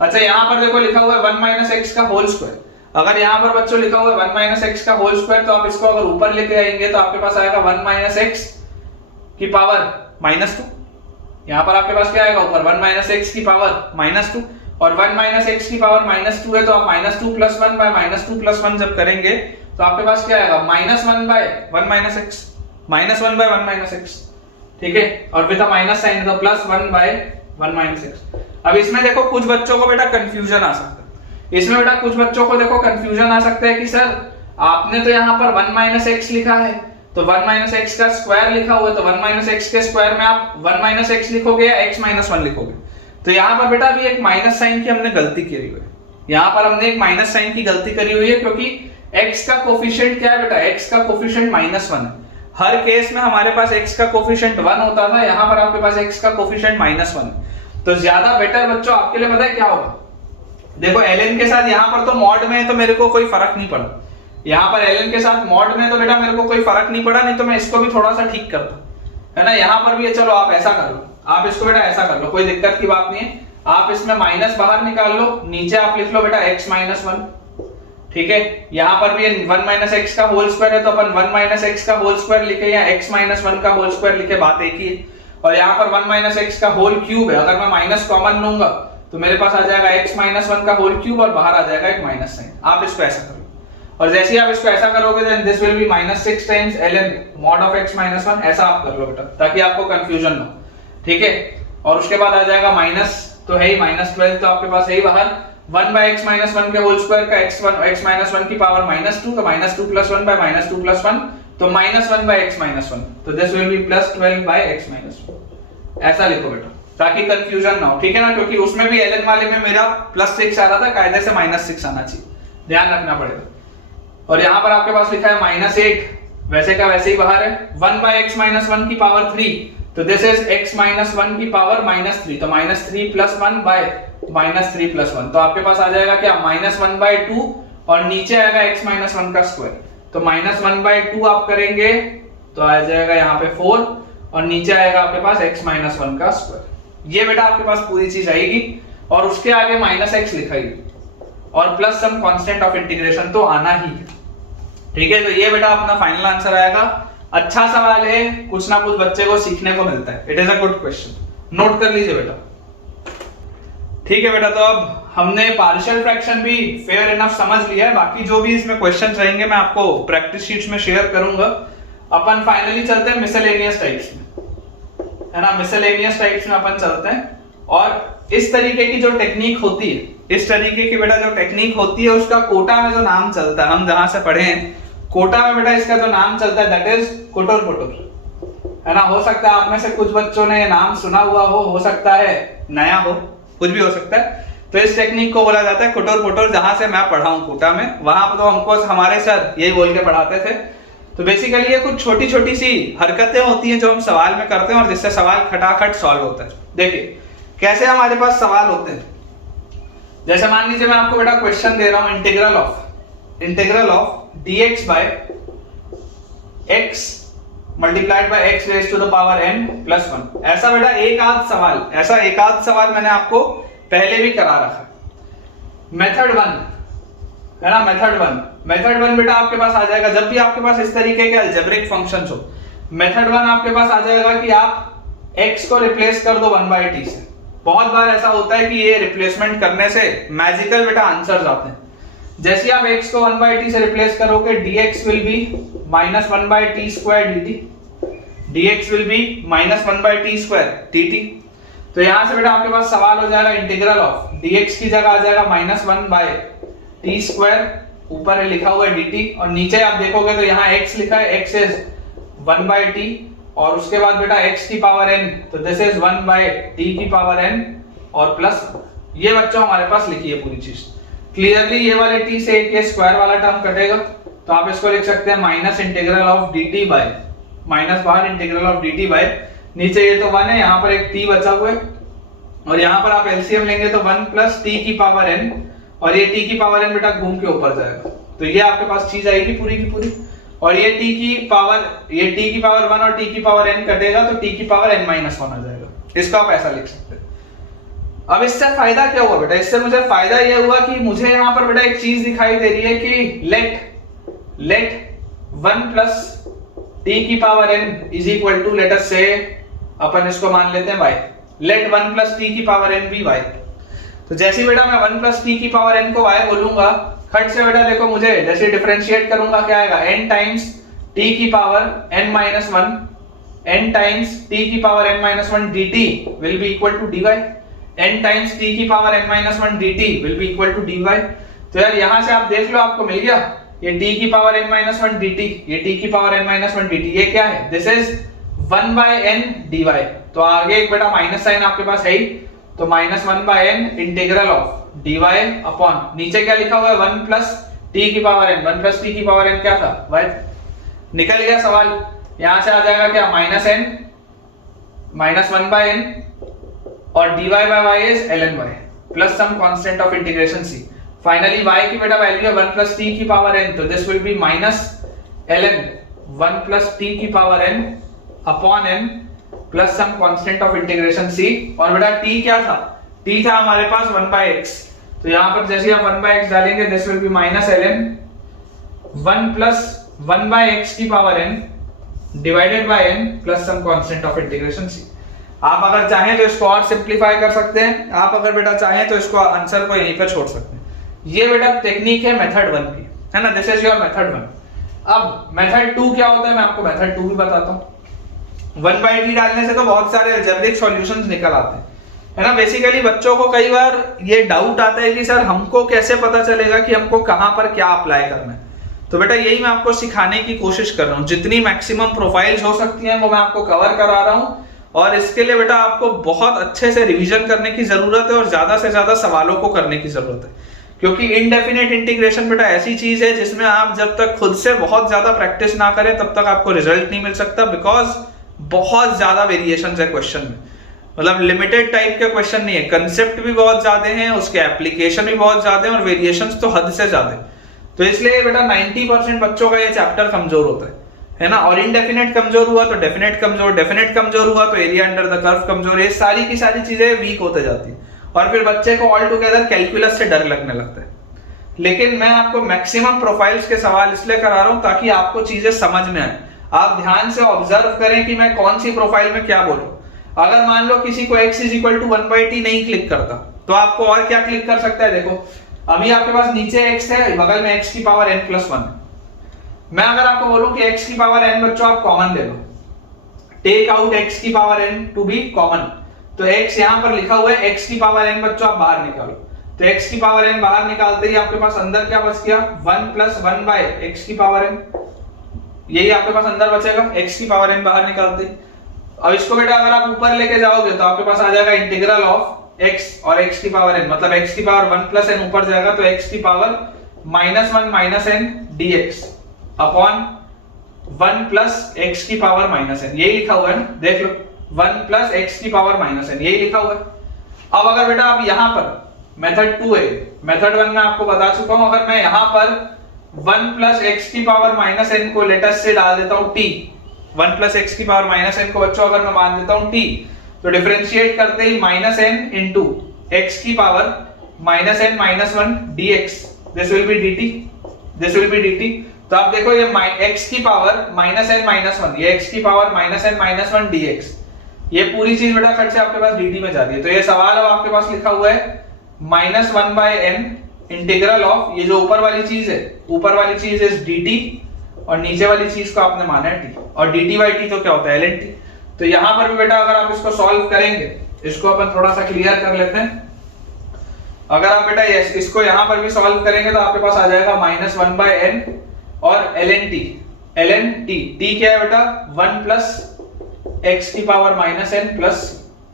अच्छा यहाँ पर देखो लिखा हुआ है 1 माइनस एक्स का होल स्क्वायर, अगर यहाँ पर बच्चों लिखा हुआ है 1 माइनस एक्स का होल स्क्वायर, तो आप इसको अगर ऊपर लेके आएंगे तो आपके पास आएगा 1 माइनस एक्स की पावर माइनस 2, यहाँ पर आपके पास क्या आएगा ऊपर 1 माइनस एक्स की पावर माइनस 2, और 1 माइनस एक्स की पावर माइनस 2 है, तो आप minus 2 plus 1 by minus 2 plus 1 जब करेंगे तो आपके पास क्या आएगा minus 1 by 1 minus x, minus 1 by 1 minus x, ठीक है, और विद माइनस साइन तो प्लस 1 बाय 1 माइनस एक्स। अब इसमें देखो कुछ बच्चों को बेटा कंफ्यूजन आ सकता है, इसमें बेटा कुछ बच्चों को देखो कंफ्यूजन आ सकता है कि सर आपने तो यहाँ पर 1 माइनस एक्स लिखा है, तो 1 माइनस एक्स का स्क्वायर लिखा हुआ है, तो 1 माइनस एक्स के स्क्वायर में आप 1 माइनस एक्स लिखोगे या x माइनस 1 लिखोगे, तो यहाँ पर बेटा अभी एक माइनस साइन की हमने गलती करी हुई है, यहाँ पर हमने एक माइनस साइन की गलती करी हुई है, क्योंकि x का कोफिशिएंट क्या है बेटा, x का कोफिशिएंट माइनस 1 है, हर केस में हमारे पास x का कोफिशिएंट 1 होता था, यहाँ पर आपके पास x का कोफिशिएंट माइनस 1 है, तो ज्यादा बेटर बच्चों आपके लिए पता है क्या होगा, देखो ln के साथ यहाँ पर तो मॉड में है तो मेरे को कोई फर्क नहीं पड़ा, यहाँ पर ln के साथ मॉड में तो बेटा मेरे को कोई फर्क नहीं पड़ा, नहीं तो मैं इसको भी थोड़ा सा ठीक करता, है ना, यहाँ पर भी है, चलो आप ऐसा कर लो, आप इसको बेटा ऐसा कर लो, कोई दिक्कत की बात नहीं है, आप इसमें माइनस बाहर निकाल लो, नीचे आप लिख लो बेटा x माइनस 1, ठीक है, यहाँ पर भी 1 माइनस एक्स का होल स्क्वायर है, तो अपन 1 माइनस एक्स का होल स्क्वायर लिखे या x माइनस 1 का होल स्क्वायर लिखे, बात एक ही है, और यहाँ पर 1 माइनस एक्स का होल क्यूब है, अगर मैं माइनस कॉमन लूंगा तो मेरे पास आ जाएगा x माइनस 1 का होल क्यूब और बाहर आ जाएगा एक माइनस साइन, आप इसको ऐसा करो, और जैसे ही आप इसको ऐसा करोगे then this will be minus 6 times ln mod of x minus 1, ऐसा आप कर लो बेटा ताकि आपको कंफ्यूजन ना हो, ठीक है, और उसके बाद आ जाएगा माइनस, तो है ही माइनस 12, तो आपके पास है ही बाहर 1 बाय x माइनस 1 के होल स्क्वायर का x माइनस 1 की पावर माइनस 2, तो minus 2 plus 1 by minus 2 plus 1, तो माइनस 1 बाय x माइनस 1, तो this will be plus 12 by x minus 1, ऐसा लिखो बेटा ताकि कंफ्यूजन ना हो, ठीक है ना, क्योंकि उसमें भी ln वाले में मेरा प्लस 6 आ रहा था, कायदे से माइनस 6 आना चाहिए, ध्यान रखना पड़ेगा, और यहाँ पर आपके पास लिखा है माइनस 8, वैसे का वैसे ही बाहर है, 1 बाय x माइनस 1 की पावर 3, तो दिस इज x माइनस 1 की पावर माइनस 3, तो minus 3 plus 1 by minus 3 plus 1, तो आपके पास आ जाएगा क्या माइनस 1 बाय 2, और नीचे आएगा x माइनस 1 का स्क्वायर, तो माइनस 1 बाय 2 आप करेंगे तो आ जाएगा यहाँ पे 4, और नीचे आएगा आपके पास x माइनस 1 का स्क्वायर, ये बेटा आपके पास पूरी चीज आएगी, और उसके आगे माइनस x लिखाई और plus some constant of integration तो आना ही है, ठीक है, तो ये बेटा अपना फाइनल आंसर आएगा। अच्छा सवाल है, कुछ ना कुछ बच्चे को सीखने को मिलता है, it is a good question, note कर लीजिए बेटा, ठीक है बेटा। तो अब हमने पार्शियल फ्रैक्शन भी फेयर इनफ समझ लिया है, बाकी जो भी इसमें क्वेश्चंस रहेंगे मैं आपको प्रैक्टिस शीट्स में शेयर करूंगा। अपन फाइनली चलते हैं मिसलेनियस टाइप्स में, है ना, मिसलेनियस टाइप्स में अपन चलते हैं, और इस तरीके की जो टेक्निक होती है, इस तरीके की बेटा जो टेक्निक होती है उसका कोटा में जो नाम चलता है, हम जहां से पढ़े हैं कोटा में बेटा इसका जो नाम चलता है दैट इज कोटोर कोटोर, है ना। हो सकता है आप में से कुछ बच्चों ने नाम सुना हुआ हो सकता है नया हो, कुछ भी हो सकता है। तो इस टेक्निक को बोला जाता है कोटोर कोटोर, जहां से मैं पढ़ा हूं कोटा में, वहां पर तो हमको हमारे सर यही बोल के पढ़ाते थे। तो बेसिकली ये कुछ छोटी छोटी सी हरकतें होती हैं जो हम सवाल में करते हैं और जिससे सवाल खटाखट सॉल्व होता है। देखिए कैसे हमारे पास सवाल होते हैं, जैसे मान लीजिए मैं आपको बेटा क्वेश्चन दे रहा हूं integral of dx by x multiplied by x raise to the power n plus 1। ऐसा बेटा एक आध सवाल मैंने आपको पहले भी करा रखा। मेथड 1 है ना, मेथड वन बेटा आपके पास आ जाएगा जब भी आपके पास इस तरीके के अलजेब्रिक फंक्शंस हो। मेथड 1 आपके पास आ जाएगा कि आप x को रिप्लेस कर दो 1/t से। बहुत बार ऐसा होता है कि ये रिप्लेसमेंट करने से मैजिकल बेटा आंसर्स आते हैं। जैसे आप x को 1/t से रिप्लेस करोगे dx will be minus 1/t square dt, dx will be minus 1/t square dt। तो यहां से बेटा आपके पास सवाल हो जाएगा इंटीग्रल ऑफ dx की जगह आ जाएगा माइनस 1/t स्क्वायर, ऊपर है लिखा हुआ है dt, और नीचे आप देखोगे तो यहाँ x लिखा है, x इज 1/t, और उसके बाद बेटा x की पावर n, तो दिस इज 1/t की पावर n और प्लस ये बच्चों हमारे पास लिखी है पूरी चीज क्लियरली। ये वाले t से एक ये स्क्वायर वाला टर्म कटेगा, तो आप इसको लिख सकते हैं minus integral of dt by, minus बाहर इंटीग्रल ऑफ dt बाय, नीचे ये तो 1 है, यहाँ पर एक t बचा हुआ है, और यहाँ पर आप एलसीएम लेंगे तो 1 प्लस t की पावर n, और ये t की पावर n बेटा घूम के ऊपर जाएगा, तो ये आपके पास चीज आएगी पूरी की पूरी, और ये t की पावर 1 और t की पावर n कटेगा तो t की पावर n माइनस 1 आ जाएगा। इसको आप ऐसा लिख सकते हैं। अब इससे फायदा क्या हुआ बेटा, इससे मुझे फायदा ये हुआ कि मुझे यहाँ पर बेटा एक चीज दिखाई दे रही है कि लेट 1 प्लस t की power n is equal to, let us से अपन इसको मान लेते हैं y, लेट 1 प्लस t की पावर n भी y। तो जैसे बेटा मैं 1 प्लस t की पावर n को y बोलूंगा, खट से बेटा देखो मुझे जैसे डिफरेंशिएट करूंगा क्या आएगा, n टाइम्स t की power n minus 1, n times t की power n minus 1 dt will be equal to dy, n times t की power n minus 1 dt will be equal to dy। तो यार यहां से आप देख लो, आपको मिल गया ये t की पावर n माइनस 1 dt, ये t की पावर n माइनस 1 dt, ये क्या है, this is 1 by n dy। तो आगे एक बेटा माइनस साइन आपके पास है ही, तो minus 1 by n integral of dy upon, नीचे क्या लिखा हुआ है 1 प्लस t की पावर n, 1 प्लस t की पावर n क्या था y। निकल गया सवाल, यहां से आ जाएगा क्या minus n minus 1 by n और dy by y is ln y plus some constant of integration c। Finally y की बेटा वैल्यू है 1 प्लस t की पावर n, तो this will be minus ln 1 plus t की power n upon n plus some constant of integration c। और बेटा t क्या था, t था हमारे पास 1 by x, तो यहां पर जैसे हम 1 by x डालेंगे this will be minus ln 1 plus 1 by x की power n divided by n plus some constant of integration c। आप अगर चाहें तो इसको और सिंपलीफाई कर सकते हैं, आप अगर बेटा चाहें तो इसको आंसर को यहीं पर छोड़ सकते हैं। ये बेटा टेक्निक है मेथड 1 की, है ना, दिस इज योर मेथड 1। अब मेथड 2 क्या होता है, मैं आपको मेथड 2 भी बताता हूं। 1 by t डालने से तो बहुत सारे अलजेब्रिक सॉल्यूशंस निकल आते हैं, है ना। बेसिकली बच्चों को कई बार ये डाउट आता है कि सर हमको कैसे पता चलेगा कि हमको कहां पर क्या अप्लाई करना है। तो बेटा यही मैं आपको सिखाने की कोशिश कर रहा हूं, जितनी मैक्सिमम प्रोफाइल्स हो सकती हैं वो मैं आपको कवर करा रहा हूं। और इसके लिए बेटा आपको बहुत अच्छे से रिवीजन करने की जरूरत है और ज्यादा से ज्यादा सवालों को करने की जरूरत है, क्योंकि इनडेफिनेट इंटीग्रेशन बेटा ऐसी चीज है जिसमें आप जब तक खुद से बहुत ज्यादा प्रैक्टिस ना करें तब तक आपको रिजल्ट नहीं मिल सकता, बिकॉज बहुत ज्यादा वेरिएशंस है क्वेश्चन में। मतलब लिमिटेड टाइप के क्वेश्चन नहीं है, कंसेप्ट भी बहुत ज्यादा हैं, उसके एप्लीकेशन भी बहुत ज्यादा हैं और वेरिएशंस तो हद से ज्यादा है। तो इसलिए बेटा 90% बच्चों का ये चैप्टर कमजोर होता है ना। और इनडेफिनेट कमजोर हुआ तो डेफिनेट कमजोर, डेफिनेट कमजोर हुआ तो एरिया अंडर द कर्व कमजोर, ये सारी की सारी चीजें वीक होते जाती है और फिर बच्चे को ऑल टुगेदर कैलकुलस से डर लगने लगता है। लेकिन मैं आपको मैक्सिमम प्रोफाइल्स के सवाल इसलिए करा रहा हूं ताकि आपको चीजें समझ में आए, आप ध्यान से ऑब्जर्व करें कि मैं कौन सी प्रोफाइल में क्या बोलूं। अगर मान लो किसी को x is equal to 1 by t नहीं क्लिक करता तो आपको और क्या क्लिक कर सकता है। देखो अभी आपके पास नीचे x है, बगल में x की पावर n प्लस 1। मैं अगर आपको बोलूं कि x की पावर n बच्चों आप कॉमन ले लो, टेक आउट x की power n to be common, तो x यहां पर लिखा हुआ है, x की पावर n बच्चों आप बाहर निकालो, तो x की पावर n बाहर निकालते ही आपके पास अंदर क्या बच गया 1 प्लस 1 बाय x की पावर n, यही आपके पास अंदर बचेगा x की पावर n बाहर निकालते। अब इसको बेटा अगर आप ऊपर लेके जाओगे तो आपके पास आ जाएगा इंटीग्रल ऑफ x और x की पावर n, मतलब x की पावर 1 प्लस n ऊपर जाएगा तो x की power -1 minus n dx upon 1 plus x की पावर माइनस n, यही लिखा हुआ है ना, देख लो 1 प्लस x की पावर माइनस n, यही लिखा हुआ है। अब अगर बेटा आप यहां पर मेथड 2 है, मेथड 1 में आपको बता चुका हूं, अगर मैं यहां पर 1 प्लस x की पावर माइनस n को लेटेस्ट से डाल देता हूं t, 1 प्लस x की पावर माइनस n को बच्चों अगर मैं मान देता हूं t, तो डिफरेंशिएट करते ही माइनस n इंटू x की power minus n minus 1 dx, this will B dt, this will B dt। तो आप देखो ये x की पावर माइनस n माइनस 1, ये x की power minus n minus 1 dx, ये पूरी चीज बेटा खट से आपके पास dt में जाती है। तो ये सवाल अब आपके पास लिखा हुआ है -1 by n इंटीग्रल ऑफ, ये जो ऊपर वाली चीज है, ऊपर वाली चीज इज dt और नीचे वाली चीज को आपने माना है t, और dt by t तो क्या होता है ln t। तो यहां पर भी बेटा अगर आप इसको सॉल्व करेंगे, इसको अपन थोड़ा सा क्लियर कर लेते हैं। अगर आप बेटा इसको यहां पर भी सॉल्व करेंगे तो आपके पास आ जाएगा -1 by n और ln t, t क्या है बेटा 1 प्लस x की पावर माइनस n प्लस,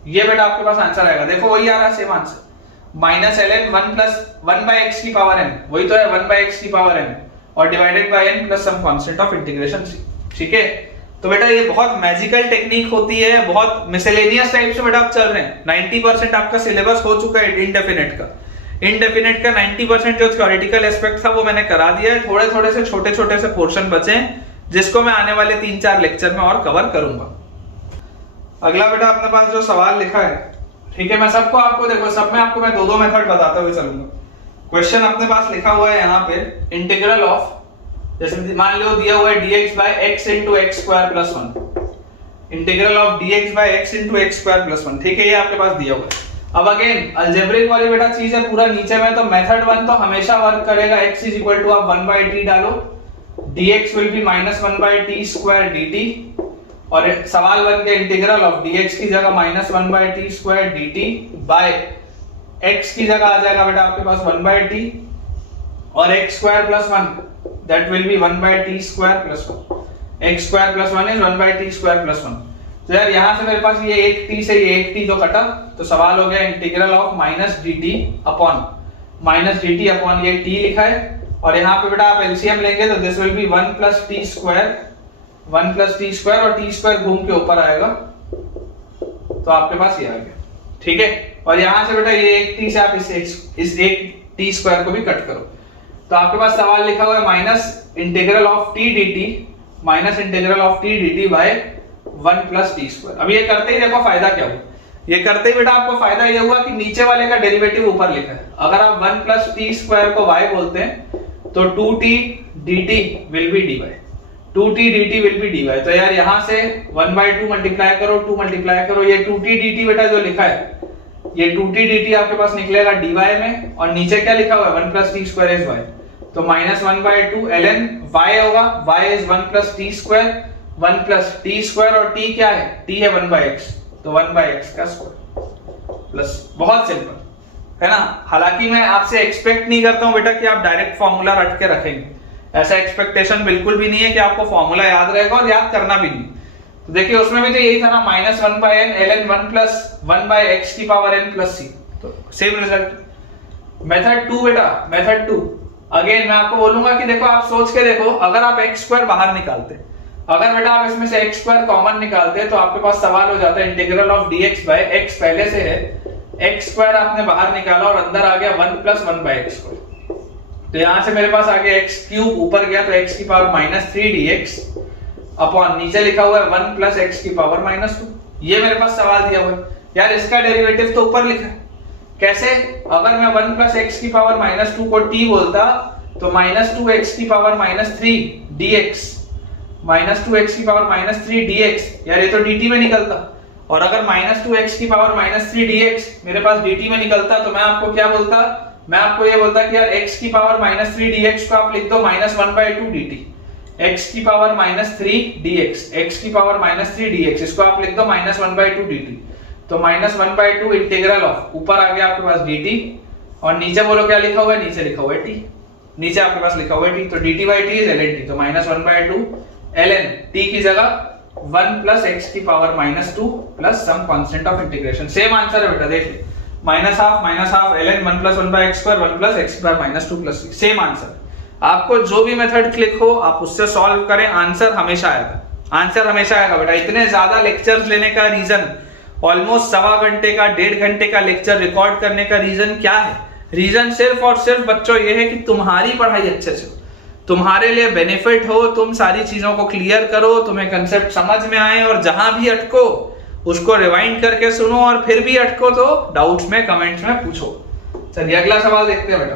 ये बेटा आपके पास आंसर आएगा। देखो वही आ रहा है same answer, -ln 1 plus 1 by x की पावर n, वही तो है 1 by x की पावर n और divided by n plus some constant of integration c, ठीक है। तो बेटा ये बहुत मैजिकल टेक्निक होती है, बहुत मिसलेनियस टाइप से बेटा आप चल रहे हैं, 90% आपका सिलेबस हो चुका है इंडेफिनेट का। इनडेफिनेट का 90% जो थ्योरेटिकल एस्पेक्ट था वो मैंने करा दिया है, थोड़े थोड़े से छोटे छोटे से पोर्शन बचे हैं जिसको मैं आने वाले 3-4 लेक्चर में और कवर करूंगा। अगला बेटा अपने पास जो सवाल लिखा है, ठीक है, मैं सबको आपको देखो सब में आपको मैं दो मेथड बताते हुए चलूंगा। क्वेश्चन अपने पास लिखा हुआ है यहाँ पे इंटीग्रल ऑफ, जैसे मान लो दिया हुआ है dx by x into x square plus 1, integral of dx by x into x square plus 1, ठीक है, ये आपके पास दिया हुआ है। अब अगेन अलजेब्रिक वाली बेटा चीज है पूरा नीचे में, तो मेथड 1 तो हमेशा वर्क करेगा, x is equal to आप 1/t डालो, dx will be -1/t square dt, और सवाल बन गया इंटीग्रल ऑफ dx की जगह -1/t square dt bye x की जगह आ जाएगा बेटा आपके पास 1/t, और x square plus 1 that will be 1/t square plus 1, x square plus 1 is 1/t square plus 1। तो यार यहाँ से मेरे पास ये एक t से ये एक t जो कटा, तो सवाल हो गया इंटीग्रल ऑफ -dt अपॉन ये t लिखा है, और यहाँ पे बेटा आप एलसीएम लेंगे तो this will B 1 + t square और t स्क्वायर घूम के ऊपर आएगा, तो आपके पास ये आ गया, ठीक है। और यहाँ से बेटा ये एक t से आप इस एक t स्क्वायर को भी कट करो, तो आपके पास सवाल लिखा हुआ है minus integral of t dt by 1 + t square. अब ये करते ही देखो फायदा क्या हुआ, ये करते ही बेटा आपको फायदा ये हुआ कि नीचे वाले का डेरिवेटिव ऊपर लिखा है, अगर आप 1 + t स्क्वायर को y बोलते हैं तो 2t dt will B dy, 2t dt will B dy। तो यार यहाँ से 1/2 मल्टीप्लाई करो, 2 मल्टीप्लाई करो, ये 2t dt बेटा जो लिखा है ये 2t dt आपके पास निकलेगा dy में, और नीचे क्या लिखा हुआ है 1 + t स्क्वायर इज y, तो -1/2 ln y होगा, y is 1 + t square, 1 + t square, और t क्या है, t है 1/x, तो 1/x का स्क्वायर प्लस। बहुत सिंपल है ना। हालांकि मैं आपसे एक्सपेक्ट नहीं करता हूं बेटा कि आप डायरेक्ट फॉर्मूला रट के रखेंगे, ऐसा एक्सपेक्टेशन बिल्कुल भी नहीं है कि आपको फॉर्मूला याद रहेगा, और याद करना भी नहीं। तो देखिए उसमें भी तो यही था ना, -1/n ln 1 + 1/x की पावर n + c, तो सेम रिजल्ट। मेथड 2 बेटा, मेथड 2 अगेन मैं आपको बोलूंगा कि देखो आप सोच के देखो, अगर आप x² बाहर निकालते, अगर बेटा आप इसमें से x² कॉमन निकालते तो आपके पास सवाल हो जाता है integral of dx by x पहले से है, x² आपने बाहर निकाला और अंदर आ गया 1 + 1/x², तो यहां से मेरे पास आ गया x³ ऊपर गया तो x की पावर -3 dx अपॉन नीचे लिखा हुआ है 1 + x की पावर -2। ये मेरे पास सवाल दिया हुआ है यार, इसका डेरिवेटिव तो ऊपर लिखा है, कैसे? अगर मैं 1 + x की पावर -2 को t बोलता तो -2x की पावर -3 dx, -2x की पावर -3 dx, यार ये तो dt में निकलता, और अगर -2x की पावर -3 dx मेरे पास dt में निकलता तो मैं आपको क्या बोलता, मैं आपको ये बोलता कि यार x की पावर -3 dx को आप लिख दो -1/2 dt, x की पावर -3 dx, x की पावर -3 dx इसको आप लिख दो -1/2 dt, तो -1/2 इंटीग्रल ऑफ, ऊपर आ गया आपके पास dt, और नीचे बोलो क्या लिखा हुआ है, नीचे लिखा हुआ है t, नीचे आपके पास लिखा हुआ है t, तो dt/t इज ln t, तो -1/2 ln t की जगह 1 + x की power -2 plus some constant of integration. Same answer है बेटा, देख लो, -12 ln 1 + 1/x², 1 + x की पावर -2 + 3, सेम आंसर। आपको जो भी मेथड क्लिक हो आप उससे सॉल्व करें, आंसर हमेशा आएगा, आंसर हमेशा आएगा बेटा। इतने ज्यादा लेक्चर्स लेने का रीजन, ऑलमोस्ट 1.25 घंटे का 1.5 घंटे का लेक्चर रिकॉर्ड करने का रीजन क्या है? रीजन सिर्फ और सिर्फ बच्चों ये है कि तुम्हारी पढ़ाई अच्छे से हो, तुम्हारे लिए बेनिफिट हो, तुम सारी चीजों को क्लियर करो, तुम्हें कंसेप्ट समझ में आए, और जहां भी अटको उसको रिवाइंड करके सुनो, और फिर भी अटको तो डाउट्स में कमेंट्स में पूछो। चलिए अगला सवाल देखते हैं बेटा।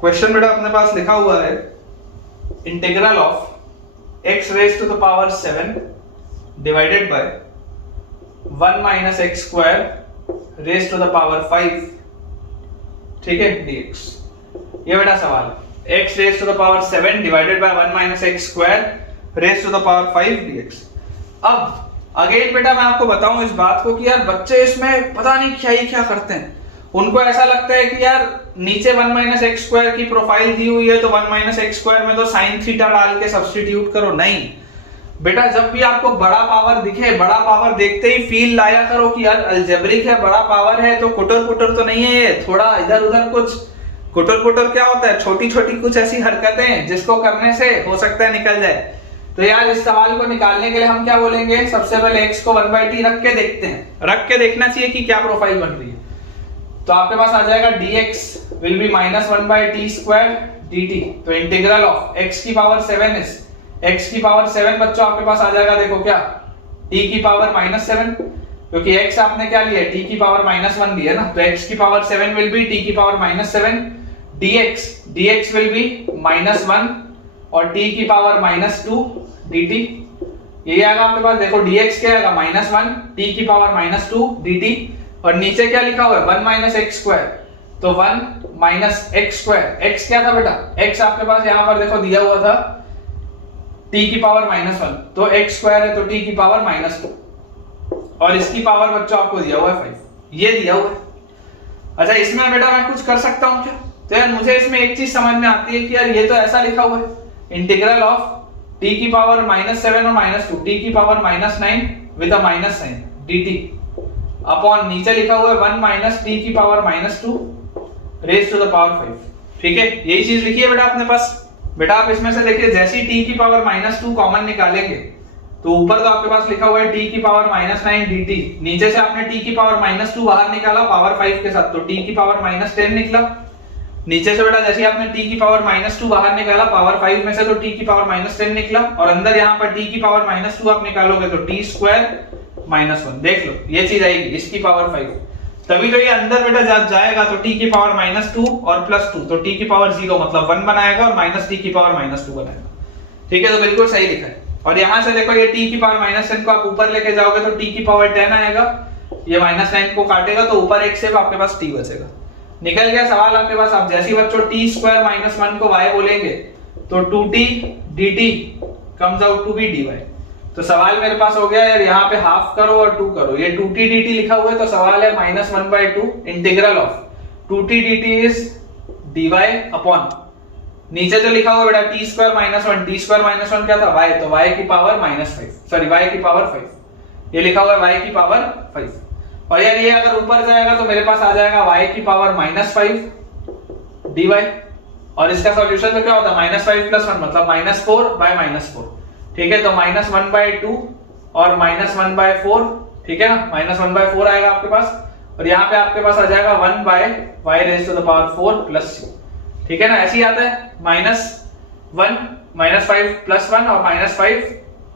क्वेश्चन बेटा अपने पास लिखा हुआ है integral of x⁻⁷ divided by 1 - x² 5, ठीक है, dx। ये बेटा सवाल है, x⁻⁷ divided by 1 - x² 5 dx। अब अगेन बेटा मैं आपको बताऊं इस बात को कि यार बच्चे इसमें पता नहीं क्या ही क्या करते हैं, उनको ऐसा लगता है कि यार नीचे 1 - x² की प्रोफाइल दी हुई है तो 1 - x² में तो sin θ डाल के सब्स्टिट्यूट करो। नहीं बेटा, जब भी आपको बड़ा पावर दिखे, बड़ा पावर देखते ही फील लाया करो कि यार अलजेब्रिक है, बड़ा पावर है तो कुटर कुटर तो नहीं है ये, थोड़ा इधर उधर कुछ कुटर कुटर क्या होता है, छोटी छोटी कुछ ऐसी हरकतें जिसको करने से हो सकता है निकल जाए। तो यार इस सवाल को निकालने के लिए हम क्या बोलेंगे, सबसे पहले x को 1/t रख के देखते हैं, रख के देखना चाहिए कि क्या प्रोफाइल बन रही है। तो आपके पास आ जाएगा dx will be minus one by T square dt। तो इंटीग्रल ऑफ x की पावर 7 इज x की पावर 7 बच्चों आपके पास आ जाएगा, देखो क्या, t की पावर माइनस 7, क्योंकि x आपने क्या लिया, t की पावर माइनस 1 लिया ना, तो x की पावर 7 विल बी t की power minus 7 dx will be minus 1 और t की पावर माइनस 2 dt। ये आएगा आपके पास, देखो dx क्या आएगा माइनस 1 t की पावर माइनस 2 dt, और नीचे क्या लिखा हुआ है 1 माइनस एक्स स्क्वायर, तो 1 माइनस एक्स स्क्वायर, x क्या था बेटा, x आपके पास यहाँ पर देखो दिया हुआ था t की पावर माइनस 1, तो x स्क्वायर है तो t की पावर माइनस 2, और इसकी पावर बच्चों आपको दिया हुआ है 5, ये दिया हुआ है। अच्छा इसमें बेटा मैं कुछ कर सकता हूँ क्या, तो यार मुझे इसमें एक चीज समझ में आती है कि यार ये तो ऐसा लिखा हुआ है इंटीग्रल ऑफ t की पावर माइनस 7 और माइनस 2 t की power minus 9 with a minus sign dt upon नीचे लिखा हुआ है 1 माइनस t की power minus 2 raise to the power 5। ठीक है, यही चीज लिखी है बेटा अपने पास। बेटा आप इसमें से देखिए, जैसे ही t की पावर माइनस 2 कॉमन निकालेंगे तो ऊपर तो आपके पास लिखा हुआ है t की पावर माइनस 9 dt, नीचे से आपने t की पावर माइनस 2 बाहर निकाला पावर 5 के साथ, तो t की पावर माइनस 10 निकला। नीचे से बेटा जैसे ही आपने t की पावर माइनस 2 बाहर निकाला पावर 5 में से, तो t की पावर माइनस 10 निकला, और अंदर यहाँ पर t की पावर माइनस 2 आप निकालोगे तो t स्क्वायर माइनस 1, देख लो ये चीज आएगी इसकी पावर 5, तभी तो ये अंदर बेटा जब जाएगा तो t की पावर माइनस 2 और प्लस 2, तो t की पावर 0 मतलब 1 बनाएगा और माइनस t की पावर माइनस 2 बनाएगा। ठीक है, तो बिल्कुल सही लिखा है। और यहां से देखो ये t की पावर माइनस 10 को आप ऊपर लेके जाओगे तो t की पावर 10 आएगा, ये माइनस 9 को काटेगा तो ऊपर एक से आपके पास t बचेगा। निकल गया सवाल आपके पास। आप जैसे ही बच्चों t स्क्वायर माइनस 1 को y बोलेंगे तो 2t dt comes out to be dy। तो सवाल मेरे पास हो गया यार, यहाँ पे हाफ करो और 2 करो, ये 2t dt लिखा हुआ है, तो सवाल है minus 1/2 integral of 2t dt is dy upon नीचे जो लिखा हुआ बेटा t square minus 1, t square minus 1 क्या था y, तो y की पावर माइनस 5, सॉरी y की पावर 5, ये लिखा हुआ है y की पावर 5। और यार ये अगर ऊपर जाएगा तो मेरे पास आ जाएगा y की पावर माइनस 5 dy, और इसका सॉल्यूशन तो क्या होता है माइनस 5 प्लस 1 मतलब माइनस 4 बाय माइनस 4। ठीक है, तो माइनस 1/2 और माइनस 1/4, ठीक है ना, माइनस 1/4 आएगा आपके पास, और यहाँ पे आपके पास आ जाएगा 1/y raise to the power 4 plus 2। ठीक है ना, ऐसे ही आता है माइनस 1 माइनस 5 प्लस 1 और माइनस 5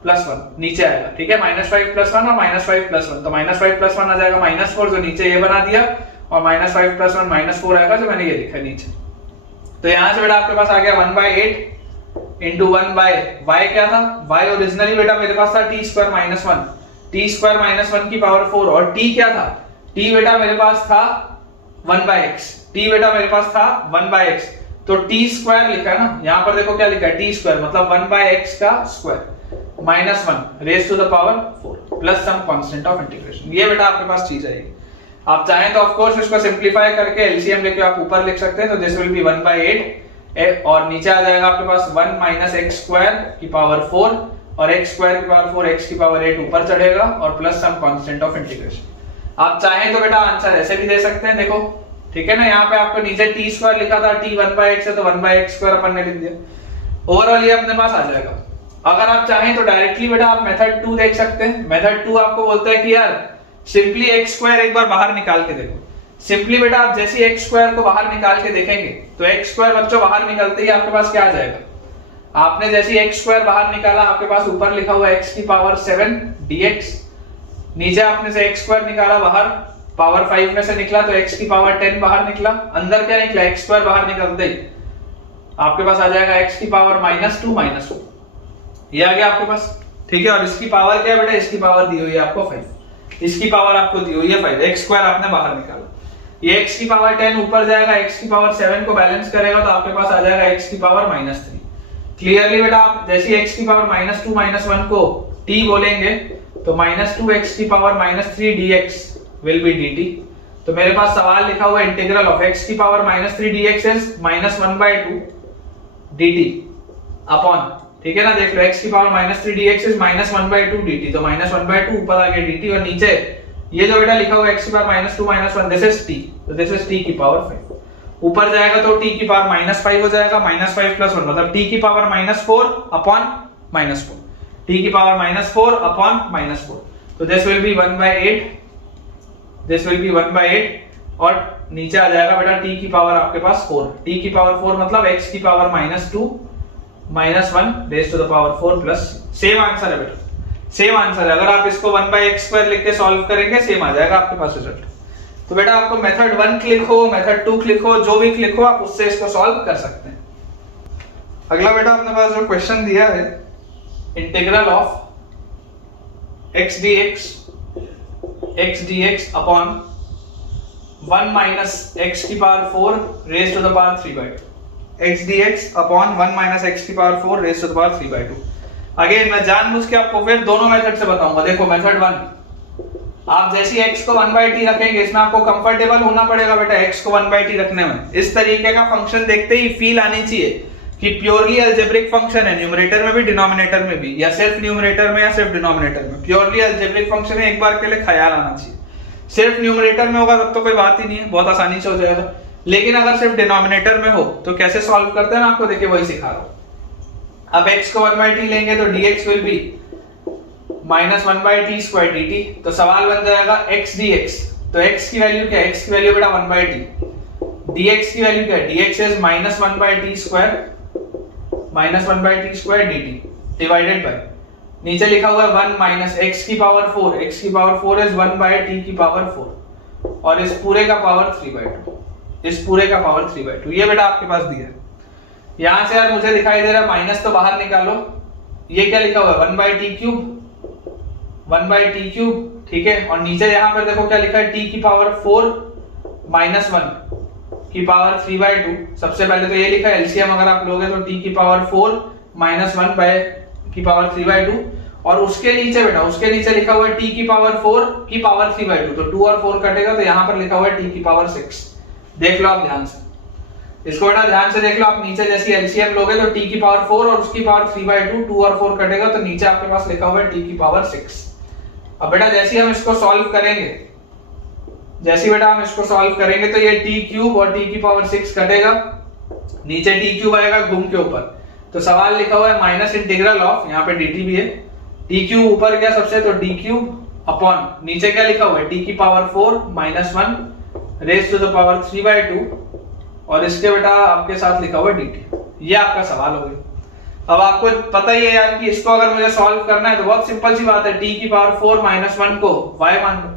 प्लस 1 नीचे आएगा। ठीक है, माइनस 5 प्लस 1 और माइनस 5 प्लस 1, तो माइनस 5 प्लस 1 आ जाएगा माइनस 4 जो नीचे ये बना दिया, और माइनस 5 प्लस 1 माइनस 4 आएगा जो मैंने ये लिखा नीचे। तो यहाँ से बेटा आपके पास आ गया 1/8 इंटू 1/y क्या था, y ओरिजिनली बेटा मेरे पास था t square minus 1, t square minus 1 की पावर 4, और t क्या था, t बेटा मेरे पास था 1/x, t बेटा मेरे पास था 1/x, तो t स्क्वायर लिखा है ना, यहाँ पर देखो क्या लिखा है t स्क्वायर मतलब 1/x का square minus 1 raise to the power 4 plus some constant of integration. ये बेटा आपके पास चीज आएगी। आप चाहें तो ऑफ कोर्स इसको सिंपलीफाई करके एलसीएम लेके आप ऊपर लिख सकते हैं, तो दिस विल बी 1/8 और नीचे आ जाएगा आपके पास 1 माइनस एक्स स्क्वायर की पावर 4 और एक्स स्क्वायर की पावर 4 एक्स की पावर 8 ऊपर चढ़ेगा और plus some constant of integration. आप चाहें तो बेटा आंसर ऐसे भी दे सकते हैं, देखो ठीक है ना, यहाँ पे आपको नीचे टी स्क्वायर लिखा था, टी 1/x है तो 1/x स्क्वायर अपन ने लिख दिया, ओवरऑल ये अपने पास आ जाएगा। अगर आप चाहें तो डायरेक्टली बेटा आप मेथड 2 देख सकते हैं। मेथड 2 आपको बोलता है कि यार सिंपली एक्स स्क्वायर एक बार बाहर निकाल के देखो। सिंपली बेटा आप जैसे एक्स स्क्वायर को बाहर निकाल के देखेंगे तो एक्स स्क्वायर बच्चों बाहर निकलते ही आपके पास क्या आ जाएगा, आपने जैसे एक्स स्क्वायर बाहर निकाला आपके पास ऊपर लिखा हुआ x की पावर 7 dx, नीचे आपने से x स्क्वायर निकाला बाहर, पावर 5 में से निकला तो x की पावर 10 बाहर निकला, अंदर क्या निकला x स्क्वायर बाहर निकलते ही आपके पास आ जाएगा x की पावर -2 ये आ गया आपके पास। ठीक है, और इसकी पावर क्या है बेटा, इसकी पावर दी हुई है आपको 5, इसकी पावर आपको दी हुई है 5, x स्क्वायर आपने बाहर निकाला, ये x की पावर 10 ऊपर जाएगा, x की पावर 7 को बैलेंस करेगा तो आपके पास आ जाएगा x की पावर -3। क्लियरली बेटा आप जैसे x की पावर -2 -1 को t बोलेंगे तो -2x की power -3 dx will be dt। तो मेरे पास सवाल लिखा हुआ है इंटीग्रल ऑफ x की power -3 dx is -1/2 dt upon, ठीक है ना, देख लो x की पावर -3 dx इज -1/2 dt, तो -1/2 ऊपर आ गया dt और नीचे ये जो बेटा लिखा हुआ है x की पावर -2 -1 दिस इज t, तो दिस इज t की पावर 5, ऊपर जाएगा तो t की पावर -5 हो जाएगा, -5 + 1 मतलब t की पावर -4 अपॉन -4, t की पावर -4 अपॉन -4, तो this will B 1/8, this will B 1/8 और नीचे आ जाएगा बेटा t की पावर आपके पास 4, t की पावर 4 मतलब x की power -2 -1 raise to the power 4 plus, same answer है बेटा, सेम आंसर है। अगर आप इसको 1/x² लिख के सॉल्व करेंगे सेम आ जाएगा आपके पास रिजल्ट। तो बेटा आपको मेथड 1 क्लिक हो, मेथड 2 क्लिक हो, जो भी क्लिक हो आप उससे इसको सॉल्व कर सकते हैं। अगला बेटा अपने पास जो क्वेश्चन दिया है, integral of x dx upon 1 minus x की power 4 raise to the power 3/2, x dx upon 1 minus x की power 4 raise to the power 3/2। Again मैं जानबूझ के आपको फिर दोनों मेथड से बताऊंगा। देखो मेथड 1, आप जैसी x को 1/t रखेंगे इसमें आपको कंफर्टेबल होना पड़ेगा बेटा x को 1/t रखने में। इस तरीके का फंक्शन देखते ही फील आनी चाहिए कि प्योरली अलजेब्रिक फंक्शन है, न्यूमरेटर में भी डिनोमिनेटर में भी, या सिर्फ न्यूमरेटर में या सिर्फ डिनोमिनेटर में। प्योरली अलजेब्रिक फंक्शन है, एक बार के लिए ख्याल आना चाहिए। सिर्फ न्यूमरेटर में होगा तब तो कोई बात ही नहीं है, बहुत आसानी से हो जाएगा। लेकिन अगर सिर्फ डिनोमिनेटर में हो तो कैसे सॉल्व करते हैं, मैं आपको देखिए वही सिखा रहा हूं। अब x को 1/t लेंगे तो dx will B -1/t² dt। तो सवाल बन जाएगा x dx, तो x की वैल्यू क्या है, x की वैल्यू बेटा 1/t, dx की वैल्यू क्या है, dx is -1/t² dt divided by, नीचे लिखा हुआ है 1 माइनस x की पावर 4, x की पावर 4 इज 1/t की पावर 4 और इस पूरे का पावर 3/2, इस पूरे का पावर 3/2। ये बेटा आपके पास दिया है। यहां से यार मुझे दिखाई दे रहा है माइनस, तो बाहर निकालो। ये क्या लिखा हुआ है 1/t³, ठीक है। और नीचे यहां पर देखो क्या लिखा है, t की पावर 4 -1 की पावर 3/2। सबसे पहले तो ये लिखा है, एलसीएम अगर आप लोगे तो t की पावर 4 -1 की पावर 3/2 और उसके नीचे बेटा, उसके नीचे लिखा हुआ है t की पावर 4 की पावर 3/2। तो 2 और 4 कटेगा तो यहां पर लिखा हुआ है t की पावर 6। देख लो आप ध्यान से, इसको बेटा ध्यान से देख लो। आप नीचे जैसी एलसीएम लोगे तो t की पावर 4 और उसकी पावर 3/2, 2 और 4 कटेगा तो नीचे आपके पास लिखा हुआ है t की पावर 6। अब बेटा जैसे हम इसको सॉल्व करेंगे, जैसे बेटा हम इसको सॉल्व करेंगे तो ये t³ और t की पावर 6 कटेगा, नीचे t³ आएगा घूम के ऊपर। तो सवाल लिखा हुआ है माइनस इंटीग्रल ऑफ, यहाँ पे dt भी है, t³ ऊपर गया सबसे तो d³ अपॉन नीचे क्या लिखा हुआ है t की power 4 -1 raise to the power 3/2 और इसके बेटा आपके साथ लिखा हुआ है dt। ये आपका सवाल हो गया। अब आपको पता ही है यार कि इसको अगर मुझे सॉल्व करना है तो बहुत सिंपल सी बात है, t की पावर 4 -1 को y मान लो,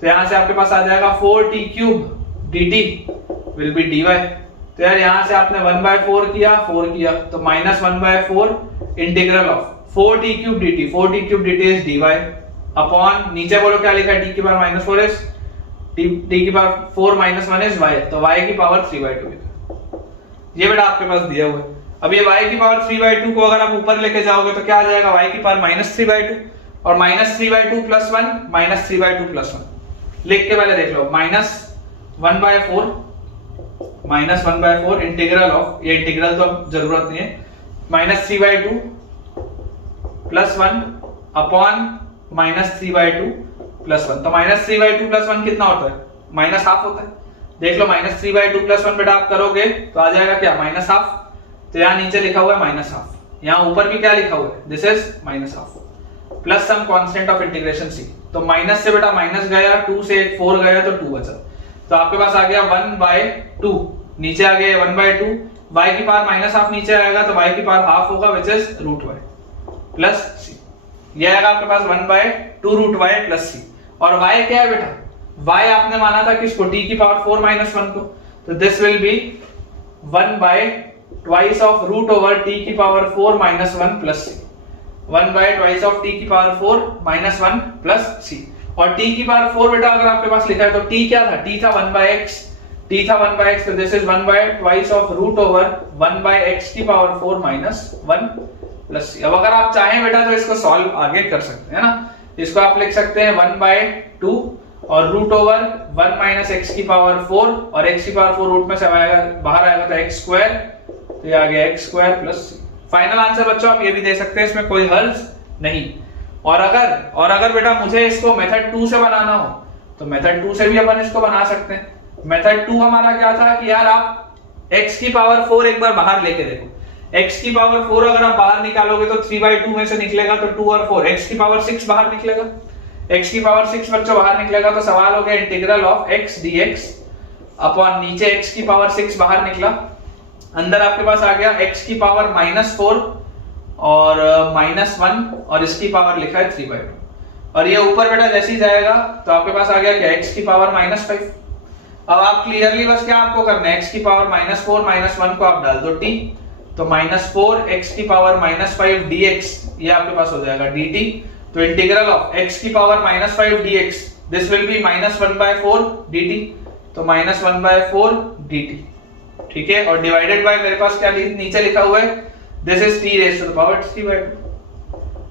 तो यहां से आपके पास आ जाएगा 4t³ dt will B dy। तो यार यहां से आपने 1/4 किया, 4 किया तो -1/4 integral of 4t³ dt, 4t³ dt is dy upon नीचे बोलो क्या लिखा है, t की पावर -4 इज t की पावर 4 -1 इज y, तो y की पावर 3/2। ये बेटा आपके पास दिया हुआ है। अब ये y की पावर 3/2 को अगर आप ऊपर लेके जाओगे तो क्या आ जाएगा, y की पावर -3/2 और -3/2 + 1 -3/2 + 1 लिख के पहले देख लो, -1/4 इंटीग्रल ऑफ, ये इंटीग्रल तो अब जरूरत नहीं है, -3/2 + 1 अपॉन -3/2 + 1। तो -3/2 + 1 कितना होता है, -½ होता है। देख लो -3/2 + 1 बेटा आप करोगे तो आ जाएगा क्या, -½ तो यहाँ नीचे लिखा हुआ है -½ यहाँ ऊपर भी क्या लिखा हुआ है, this is -½ plus some constant of integration c। तो माइनस से बेटा माइनस गया, 2 से 4 गया तो 2 बचा, तो आपके पास आ गया 1/2, नीचे आ गया 1/2, y की पावर -½ नीचे आएगा तो y की पावर ½ होगा which is √y plus c। ये आएगा आपके पास 1/2√y प्लस c। और y क्या है बेटा, y आपने माना था किसको, t की पावर 4 -1 को, तो this will B 1/2 of √t की power 4 -1 plus c, 1/2 of t की पावर 4 -1 प्लस c। और t की पावर 4 बेटा अगर आपके पास लिखा है तो t क्या था, t था 1/x, तो दिस इज 1/2 ऑफ √1/x की पावर 4 -1 प्लस c। अब अगर आप चाहें बेटा तो इसको सॉल्व आगे कर सकते हैं ना, इसको आप लिख सकते हैं 1/2 और √1 - x की पावर 4 और x की पावर 4 रूट में से आएगा बाहर आएगा तो x², तो ये आ गया x² plus c। Final answer बच्चों आप ये भी दे सकते हैं, इसमें कोई हर्ज नहीं। और अगर बेटा मुझे इसको मेथड 2 से बनाना हो तो मेथड 2 से भी अपन इसको बना सकते हैं। मेथड 2 हमारा क्या था कि यार आप x की पावर 4 एक बार बाहर लेके देखो, x की पावर 4 अगर आप बाहर निकालोगे तो 3/2 में से निकलेगा तो 2 और 4, x की पावर 6 बाहर निकलेगा, x की पावर 6 बच्चों बाहर निकलेगा तो सवाल हो गया integral of x dx upon नीचे x की पावर 6 बाहर निकला, अंदर आपके पास आ गया x की पावर -4 और -1 और इसकी पावर लिखा है 3/2 और ये ऊपर बेटा जैसे ही जाएगा तो आपके पास आ गया क्या x की पावर -5। अब आप क्लियरली बस क्या आपको करना है, x की पावर -4 -1 को आप डाल दो t, तो -4 x की पावर -5 dx ये आपके पास हो जाएगा dt। तो इंटीग्रल ऑफ x की power -5 dx this will B -1/4 dt, तो -1/4 dt, ठीक है। और डिवाइडेड बाय मेरे पास क्या नीचे लिखा हुआ है, this is t raise to the power 3/2।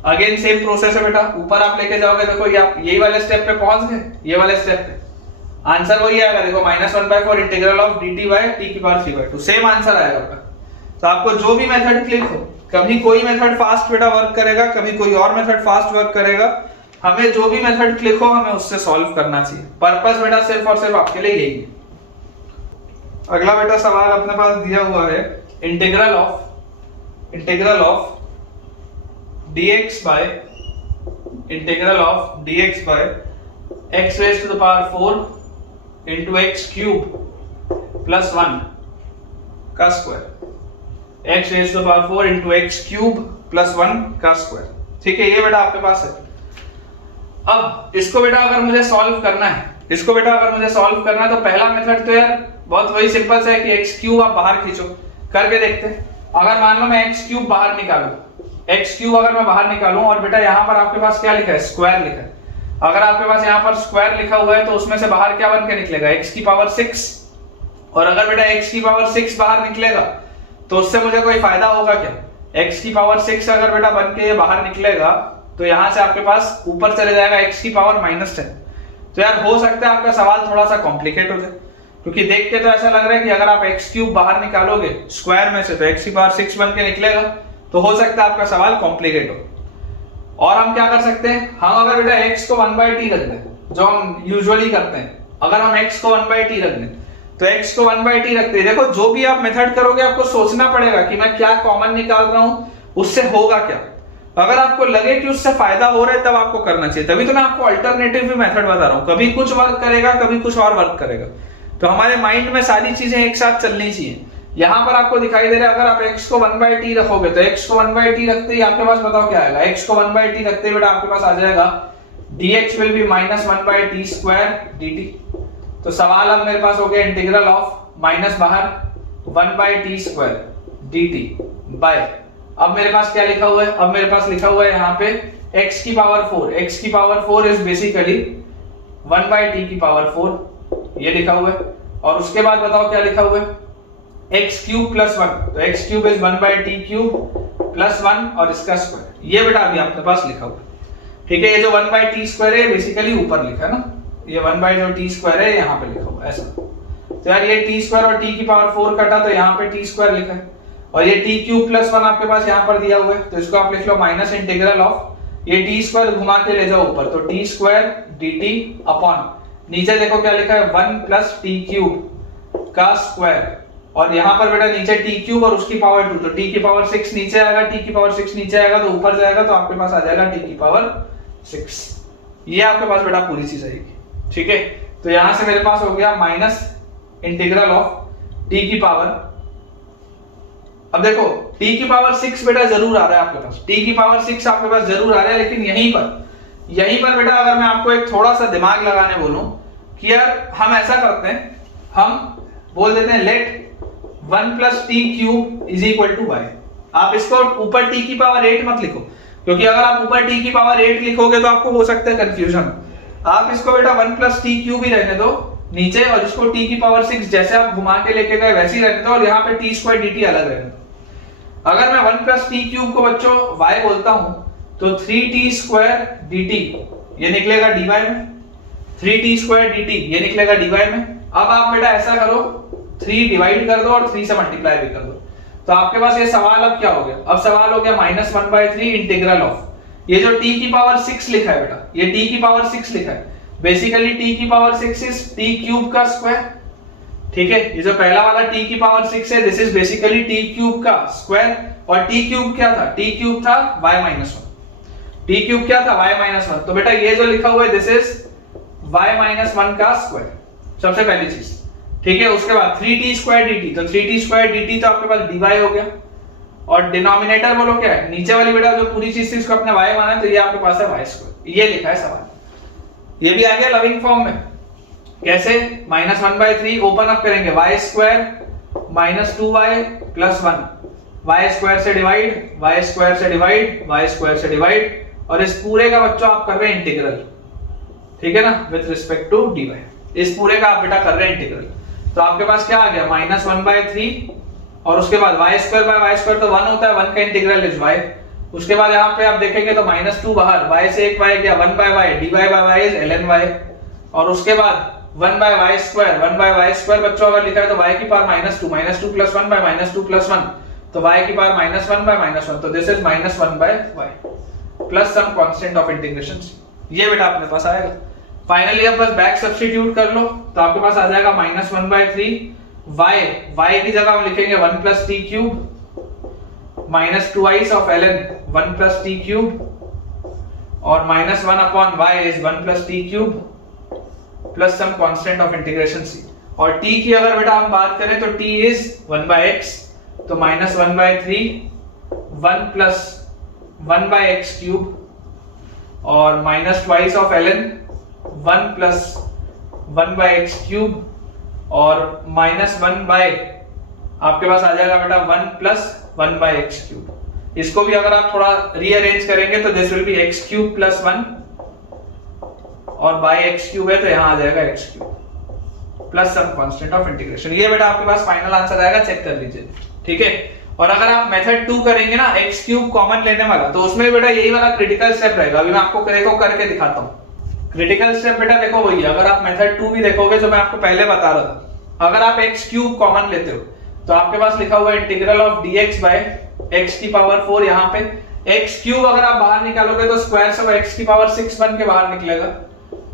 Again same process है बेटा, ऊपर आप लेके जाओगे, देखो ये आप यही वाले स्टेप पे पहुंच गए, ये वाले स्टेप पे आंसर वही आएगा, देखो -1/4 integral of dt by t की पावर 3/2 सेम आंसर आएगा बेटा। तो आपको जो भी मेथड क्लिक हो, कभी कोई मेथड फास्ट बेटा वर्क करेगा, कभी कोई और मेथड फास्ट वर्क करेगा, हमें जो भी मेथड क्लिक हो हमें उससे सॉल्व करना चाहिए। पर्पस बेटा सिर्फ और सिर्फ आपके लिए यही है। अगला बेटा सवाल अपने पास दिया हुआ है, integral of dx by x raise to the power 4 into x cube plus 1 का square, x raise to the power 4 into x cube plus 1 का स्क्वायर, ठीक है। ये बेटा आपके पास है। अब इसको बेटा अगर मुझे सॉल्व करना है, तो पहला मेथड तो यार बहुत वही सिंपल सा है कि x क्यूब आप बाहर खींचो, करके देखते हैं। अगर मान लो मैं x क्यूब बाहर निकालूं, अगर मैं बाहर निकालूं और बेटा यहाँ पर आपके पास क्या लिखा है, स्क्वायर लिखा है। अगर आपके पास यहाँ पर स्क्वायर लिखा हुआ है तो उसमें से बाहर क्या बन के निकलेगा, x की पावर 6। और अगर बेटा x की पावर 6 बाहर निकलेगा तो उससे मुझे कोई फायदा होगा क्या, x की पावर 6 अगर बेटा बन के बाहर निकलेगा तो यहाँ से आपके पास ऊपर चले जाएगा x की पावर -10। तो यार हो सकता है आपका सवाल थोड़ा सा कॉम्प्लिकेट हो जाए, क्योंकि देख के तो ऐसा लग रहा है कि अगर आप x क्यूब बाहर निकालोगे स्क्वायर में से तो x की पावर 6 बन के निकलेगा, तो हो सकता है आपका सवाल कॉम्प्लिकेट हो। और हम क्या कर सकते हैं, हम अगर बेटा x को 1/t रख दें, जो हम यूजुअली करते हैं, अगर हम x को 1/t रख दें तो x को 1/t रखते हैं, देखो जो भी आप मेथड करोगे आपको सोचना पड़ेगा कि मैं क्या कॉमन निकाल रहा हूं, उससे होगा क्या। अगर आपको लगे कि उससे फायदा हो रहा है तब आपको करना चाहिए, तभी तो मैं आपको अल्टरनेटिव भी मेथड बता रहा हूं, कभी कुछ वर्क करेगा कभी कुछ और वर्क करेगा। तो हमारे माइंड में सारी चीजें एक साथ चलनी चाहिए। यहां पर आपको दिखाई दे रहा है, अगर आप x को 1/t रखोगे तो x को 1/t रखते ही आपके पास बताओ क्या आएगा, x को 1/t रखते ही बेटा आपके पास आ जाएगा dx will be -1/t square dt। तो सवाल अब मेरे पास हो गया इंटीग्रल ऑफ माइनस बाहर 1/t square dt बाय, अब मेरे पास क्या लिखा हुआ है, अब मेरे पास लिखा हुआ है यहाँ पे x की पावर 4 इज बेसिकली 1/t की पावर 4, ये लिखा हुआ है। और उसके बाद बताओ क्या लिखा हुआ है, x क्यूब प्लस 1, तो x cube is 1/t cube plus 1 और इसका स्क्वायर, ये बेटा अभी आपके पास लिखा हुआ है, ठीक है। ये जो 1/t स्क्वायर है बेसिकली ऊपर लिखा है ना, ये 1/t स्क्वायर है यहाँ पे लिखा हुआ है ऐसा। तो यार ये t स्क्वायर और t की पावर 4 कटा तो यहाँ पे t स्क्वायर लिखा है, और ये t क्यूब प्लस 1 आपके पास यहाँ पर दिया हुआ है, तो इसको आप लिख लो माइनस इंटीग्रल ऑफ, ये t स्क्वायर घुमा के ले जाओ ऊपर, तो t स्क्वायर dt अपॉन नीचे देखो क्या लिखा है 1 प्लस t क्यूब का स्क्वायर, और यहाँ पर बेटा नीचे t क्यूब और उसकी पावर 2, तो t की पावर 6 नीचे आएगा, t की पावर 6 नीचे आएगा तो ऊपर जाएगा, तो आपके पास आ जाएगा t की पावर 6। ये आपके पास बेटा पूरी चीज आएगी, ठीक है। तो यहां से मेरे पास हो गया माइनस इंटीग्रल ऑफ t की पावर, अब देखो t की पावर 6 बेटा जरूर आ रहा है आपके पास, t की पावर 6 आपके पास जरूर आ रहा है, लेकिन यहीं पर बेटा अगर मैं आपको एक थोड़ा सा दिमाग लगाने बोलूं कि यार हम ऐसा करते हैं, हम बोल देते हैं let 1 plus t cube is equal to y। आप इसको ऊपर t की पावर 8 मत लिखो, क्योंकि अगर आप ऊपर t की पावर 8 लिखोगे तो आपको हो सकता है कंफ्यूजन। आप इसको बेटा 1 प्लस t क्यूब ही रहने दो नीचे, और इसको t की पावर 6 जैसे आप घुमा के लेके गए वैसे ही रहने दो, और यहाँ पे t स्क्वायर dt अलग रहने दो। अगर मैं 1 प्लस t क्यूब को बच्चों y बोलता हूं तो 3t स्क्वायर dt ये निकलेगा dy में, 3t स्क्वायर dt ये निकलेगा dy में। अब आप बेटा ऐसा करो, 3 डिवाइड कर दो और 3 से मल्टीप्लाई भी कर दो, तो आपके पास ये सवाल अब क्या हो गया, अब सवाल हो गया -1/3 इंटीग्रल ऑफ, ये जो t की पावर 6 लिखा है बेटा, ये t की पावर 6 लिखा है, बेसिकली t की पावर 6 इज t क्यूब का स्क्वायर, ठीक है। ये जो पहला वाला t की पावर 6 है this is basically t cube का स्क्वायर, और t क्यूब क्या था, t क्यूब था y-1, t क्यूब क्या था y-1, तो बेटा ये जो लिखा हुआ है दिस इज y-1 का स्क्वायर। सबसे पहली चीज ठीक है। उसके बाद 3t स्क्वायर dt, तो 3t स्क्वायर dt तो आपके पास dy हो गया, और डिनोमिनेटर बोलो क्या है, नीचे वाली बेटा जो पूरी चीज थी उसको अपने y माना है, तो ये आपके पास है y स्क्वायर। ये लिखा है सवाल, ये भी आ गया लविंग फॉर्म में। कैसे? -1/3 ओपन अप करेंगे, y square -2y plus 1, y square से डिवाइड, y स्क्वायर से डिवाइड, y स्क्वायर से डिवाइड, और इस पूरे का बच्चों आप कर रहे हैं इंटीग्रल, ठीक है ना, विद रिस्पेक्ट टू dy। इस पूरे का आप बेटा कर रहे हैं इंटीग्रल, तो आपके पास क्या आ गया -1/3, और उसके बाद y square by y square तो 1 होता है, 1 का इंटीग्रल इज y। उसके बाद यहाँ पे आप देखेंगे तो -2 बाहर, y से एक y गया, 1/y, dy by y is ln y, और उसके बाद 1/y स्क्वायर, 1/y स्क्वायर बच्चों अगर लिखा है तो y की पावर -2 प्लस 1 बाय -2 प्लस 1, तो y की पावर -1 बाय -1, तो this is -1/y plus some constant of integration. ये बेटा अपने पास आएगा। फाइनली अब बस बैक सब्स्टिट्यूट कर लो, तो आपके पास आ जाएगा -1/3, y की जगह हम लिखेंगे 1 plus t cube, -2i of ln 1 plus t cube, और -1/y is 1 plus t cube plus some constant of integration c। और t की अगर बेटा हम बात करें तो t इज 1/x, तो -1/3 1 प्लस 1/x क्यूब, और -2 of ln 1 plus 1/x cube, और -1 बाय आपके पास आ जाएगा बेटा 1 प्लस 1/x क्यूब। इसको भी अगर आप थोड़ा रीअरेंज करेंगे तो this will B x cube plus 1, और बाय x क्यूब है तो यहां आ जाएगा x cube plus some constant of integration. ये बेटा आपके पास फाइनल आंसर आएगा, चेक कर लीजिए, ठीक है। और अगर आप मेथड 2 करेंगे ना, x क्यूब कॉमन लेने वाला, तो उसमें बेटा यही वाला क्रिटिकल स्टेप रहेगा। अभी मैं आपको देखो करके दिखाता हूं। क्रिटिकल स्टेप बेटा देखो वही है, अगर आप मेथड 2 भी देखोगे जो मैं आपको पहले बता रहा था, अगर आप x क्यूब कॉमन लेते हो तो आपके पास लिखा हुआ है integral of dx by x की पावर 4, यहाँ पे x क्यूब अगर आप बाहर निकालोगे तो स्क्वायर से x की पावर 6 बन के बाहर निकलेगा,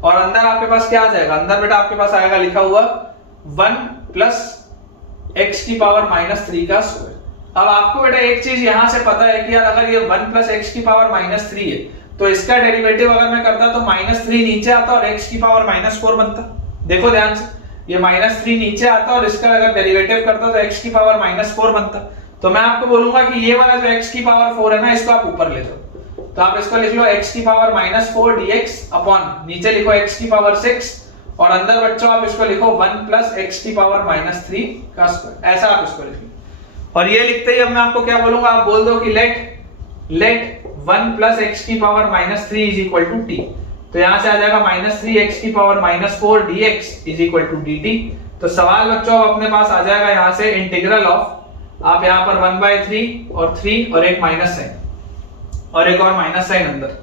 और अंदर आपके पास क्या आ जाएगा, अंदर बेटा आपके पास आएगा लिखा हुआ 1 प्लस x की पावर -3 का स्क्वायर। अब आपको बेटा एक चीज यहां से पता है कि यार अगर ये 1 प्लस x की पावर -3 है, तो इसका डेरिवेटिव अगर मैं करता तो -3 नीचे आता और x की पावर -4 बनता। देखो ध्यान से, ये -3 नीचे आता और इसका अगर डेरिवेटिव करता तो x की पावर -4 बनता। तो मैं आपको बोलूंगा कि ये वाला जो x की पावर 4 है ना, इसको आप ऊपर ले जाओ, तो आप इसको लिख लो x की पावर -4 dx अपॉन, नीचे लिखो x की पावर 6, और अंदर बच्चों आप इसको लिखो 1 प्लस x की पावर -3 का स्क्वायर, ऐसा आप इसको लिख लो। और ये लिखते ही अब मैं आपको क्या बोलूंगा, आप बोल दो कि लेट 1 प्लस x की power -3 is equal to t, तो यहां से आ जाएगा -3x की power -4 dx is equal to dt। तो सवाल बच्चों अब अपने पास आ जाएगा यहां से इंटीग्रल ऑफ, आप यहां पर 1/3 और 3 और एक माइनस साइन, और एक और माइनस साइन अंदर,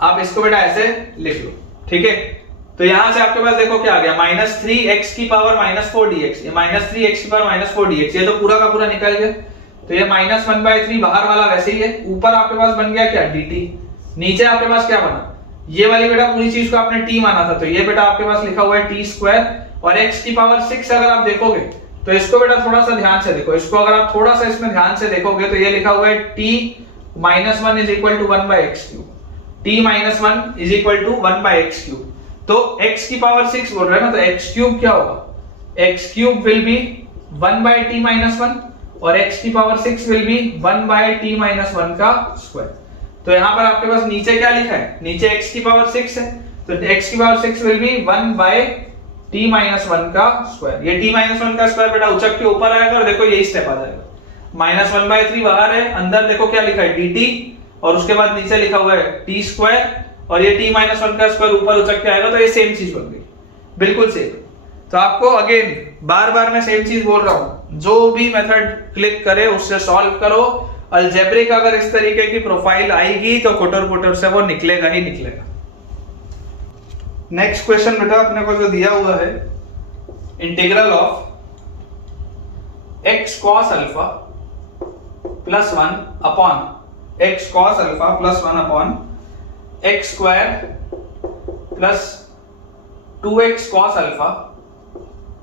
आप इसको बेटा ऐसे लिख लो, ठीक है। तो यहां से आपके पास देखो क्या आ गया, -3x की पावर -4 dx, ये -3x की पावर -4 dx, ये तो पूरा का पूरा निकल गया, तो ये -1/3 बाहर वाला वैसे ही है, ऊपर आपके पास बन गया क्या dt, नीचे आपके पास क्या बना, ये वाली बेटा पूरी चीज को आपने t माना था, तो ये बेटा आपके पास लिखा हुआ है t स्क्वायर, और x की पावर 6 अगर आप देखोगे तो इसको बेटा थोड़ा सा ध्यान से देखो, इसको अगर आप थोड़ा सा इसमें ध्यान से देखोगे तो ये लिखा हुआ है t -1 is equal to 1/x cube, t -1 is equal to 1/x cube, तो x की पावर 6 बोल रहे हैं ना, तो x क्यूब क्या होगा, x cube will be 1/t -1, और x की पावर 6 विल बी 1/t -1 का स्क्वायर। तो यहां पर आपके पास नीचे क्या लिखा है, नीचे x की पावर 6 है, तो x की पावर 6 विल बी 1/t -1 का स्क्वायर। ये t -1 का स्क्वायर बेटा उचक के ऊपर आएगा, और देखो यही स्टेप आ जाएगा, -1/3 बाहर है, अंदर देखो क्या लिखा है dt, और उसके बाद नीचे लिखा हुआ है t स्क्वायर, और ये t -1 का स्क्वायर ऊपर उचक के आएगा, तो ये सेम चीज बन गई, बिल्कुल सेम। तो आपको अगेन बार बार मैं सेम चीज बोल रहा हूं, जो भी मेथड क्लिक करे उससे सॉल्व करो। अलजेब्रिक अगर इस तरीके की प्रोफाइल आएगी तो कुटर से वो निकलेगा ही निकलेगा। नेक्स्ट क्वेश्चन बेटा अपने को जो दिया हुआ है, integral of x cos alpha plus 1 upon x cos alpha plus 1 upon x square plus 2x cos alpha,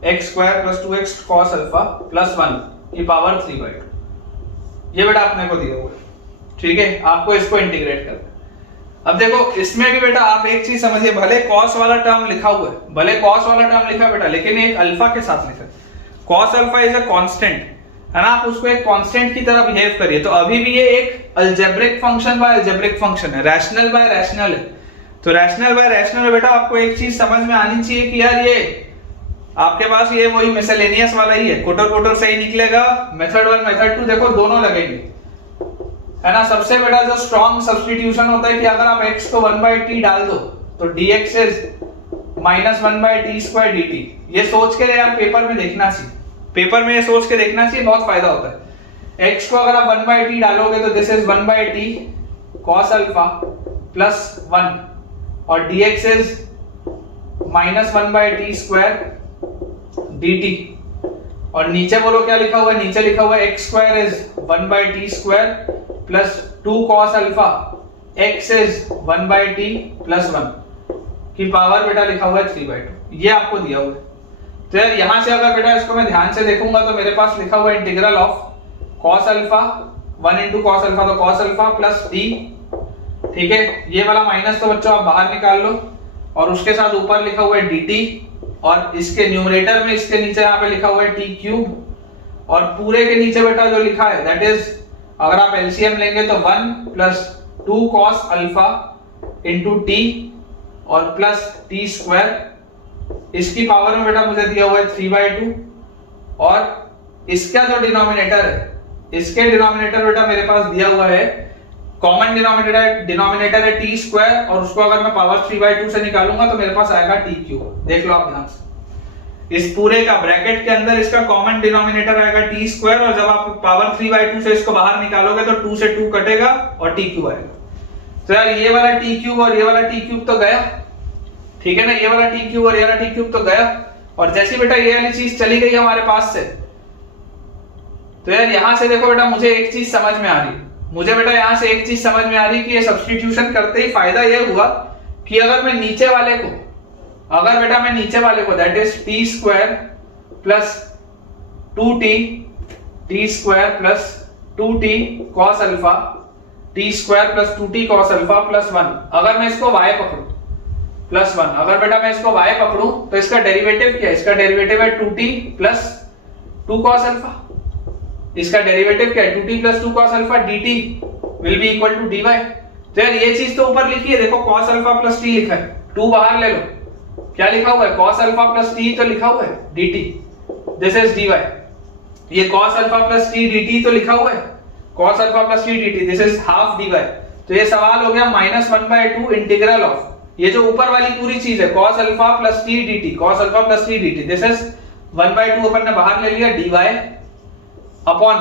x square plus 2x cos alpha plus 1 की पावर 3/2, ये बेटा अपने को दिया हुआ है, ठीक है। आपको इसको इंटीग्रेट करना है। अब देखो इसमें भी बेटा आप एक चीज समझिए, भले कॉस वाला टर्म लिखा हुआ है, भले कॉस वाला टर्म लिखा है बेटा, लेकिन एक अल्फा के साथ लिखा है। Cos alpha is a constant, है ना, आप उसको एक कांस्टेंट की तरह बिहेव करिए। तो अभी भी ये एक algebraic function by algebraic function है, रैशनल बाय रैशनल है। तो रैशनल बाय रैशनल में बेटा आपको एक चीज समझ में आनी चाहिए कि यार ये आपके पास ये वही मिसलेनियस वाला ही है, कोटर कोटर सही निकलेगा। मेथड 1 मेथड 2 देखो दोनों लगेंगे, है ना। सबसे बड़ा जो स्ट्रॉन्ग सब्स्टिट्यूशन होता है कि अगर आप x को 1/t डाल दो तो dx इज -1/t² dt। ये सोच के यार पेपर में देखना चाहिए, पेपर में ये सोच के देखना चाहिए, बहुत फायदा होता है। x को अगर आप 1/t डालोगे तो this is 1/t cos alpha plus 1 और dx इज -1/t² dt। और नीचे बोलो क्या लिखा हुआ है, नीचे लिखा हुआ है x² is 1/t² plus 2 cos alpha, x is 1/t plus 1 की पावर बेटा लिखा हुआ है 3/2। ये आपको दिया हुआ है। तो यार यहां से अगर बेटा इसको मैं ध्यान से देखूंगा तो मेरे पास लिखा हुआ है integral of cos alpha 1 into cos alpha, तो cos अल्फा प्लस t, ठीक है। ये वाला माइनस तो बच्चों आप बाहर निकाल लो, और उसके साथ ऊपर लिखा हुआ है dt, और इसके न्यूमरेटर में इसके नीचे यहाँ पे लिखा हुआ है t क्यूब, और पूरे के नीचे बेटा जो लिखा है दैट इज, अगर आप एलसीएम लेंगे तो 1 plus 2 cos alpha into t और प्लस t², इसकी पावर में बेटा मुझे दिया हुआ है 3/2, और इसका जो डिनोमिनेटर है, इसके डिनोमिनेटर बेटा मेरे पास दिया हुआ है, कॉमन डिनोमिनेटर है t², और उसको अगर मैं पावर 3/2 से निकालूंगा तो मेरे पास आएगा t क्यूब। देख लो आप ध्यान से, इस पूरे का ब्रैकेट के अंदर इसका कॉमन डिनोमिनेटर आएगा t², और जब आप पावर 3/2 से इसको बाहर निकालोगे तो 2 से 2 कटेगा और t क्यूब आएगा। तो यार ये वाला t क्यूब और ये वाला t क्यूब तो गया, ठीक है ना, ये वाला t क्यूब और ये वाला t क्यूब तो गया। और जैसी बेटा ये वाली चीज चली गई हमारे पास से, तो यार यहां से देखो बेटा मुझे एक चीज समझ में आ रही, मुझे बेटा यहां से एक चीज समझ में आ रही कि ये सब्स्टिट्यूशन करते ही फायदा ये हुआ कि अगर मैं नीचे वाले को, अगर बेटा मैं नीचे वाले को that is t² plus 2t t² plus 2t cos alpha t² plus 2t cos alpha plus 1, अगर मैं इसको y पकड़ूं प्लस 1, अगर बेटा मैं इसको y पकड़ूं तो इसका डेरिवेटिव क्या है, इसका डेरिवेटिव है 2t प्लस 2 cos अल्फा, इसका डेरिवेटिव क्या है 2t plus 2 cos alpha dt will be equal to dy। तो यार ये चीज तो ऊपर लिखी है, देखो cos अल्फा प्लस t लिखा है, 2 बाहर ले लो, क्या लिखा हुआ है cos अल्फा प्लस t तो लिखा हुआ है dt, दिस इज dy। ये cos alpha plus t dt तो लिखा हुआ है cos alpha plus t dt, this is half dy। तो ये सवाल हो गया -1/2 इंटीग्रल ऑफ ये जो ऊपर वाली पूरी चीज है cos alpha plus t dt, cos alpha plus t dt, this is 1/2 अपन ने बाहर ले लिया dy अपॉन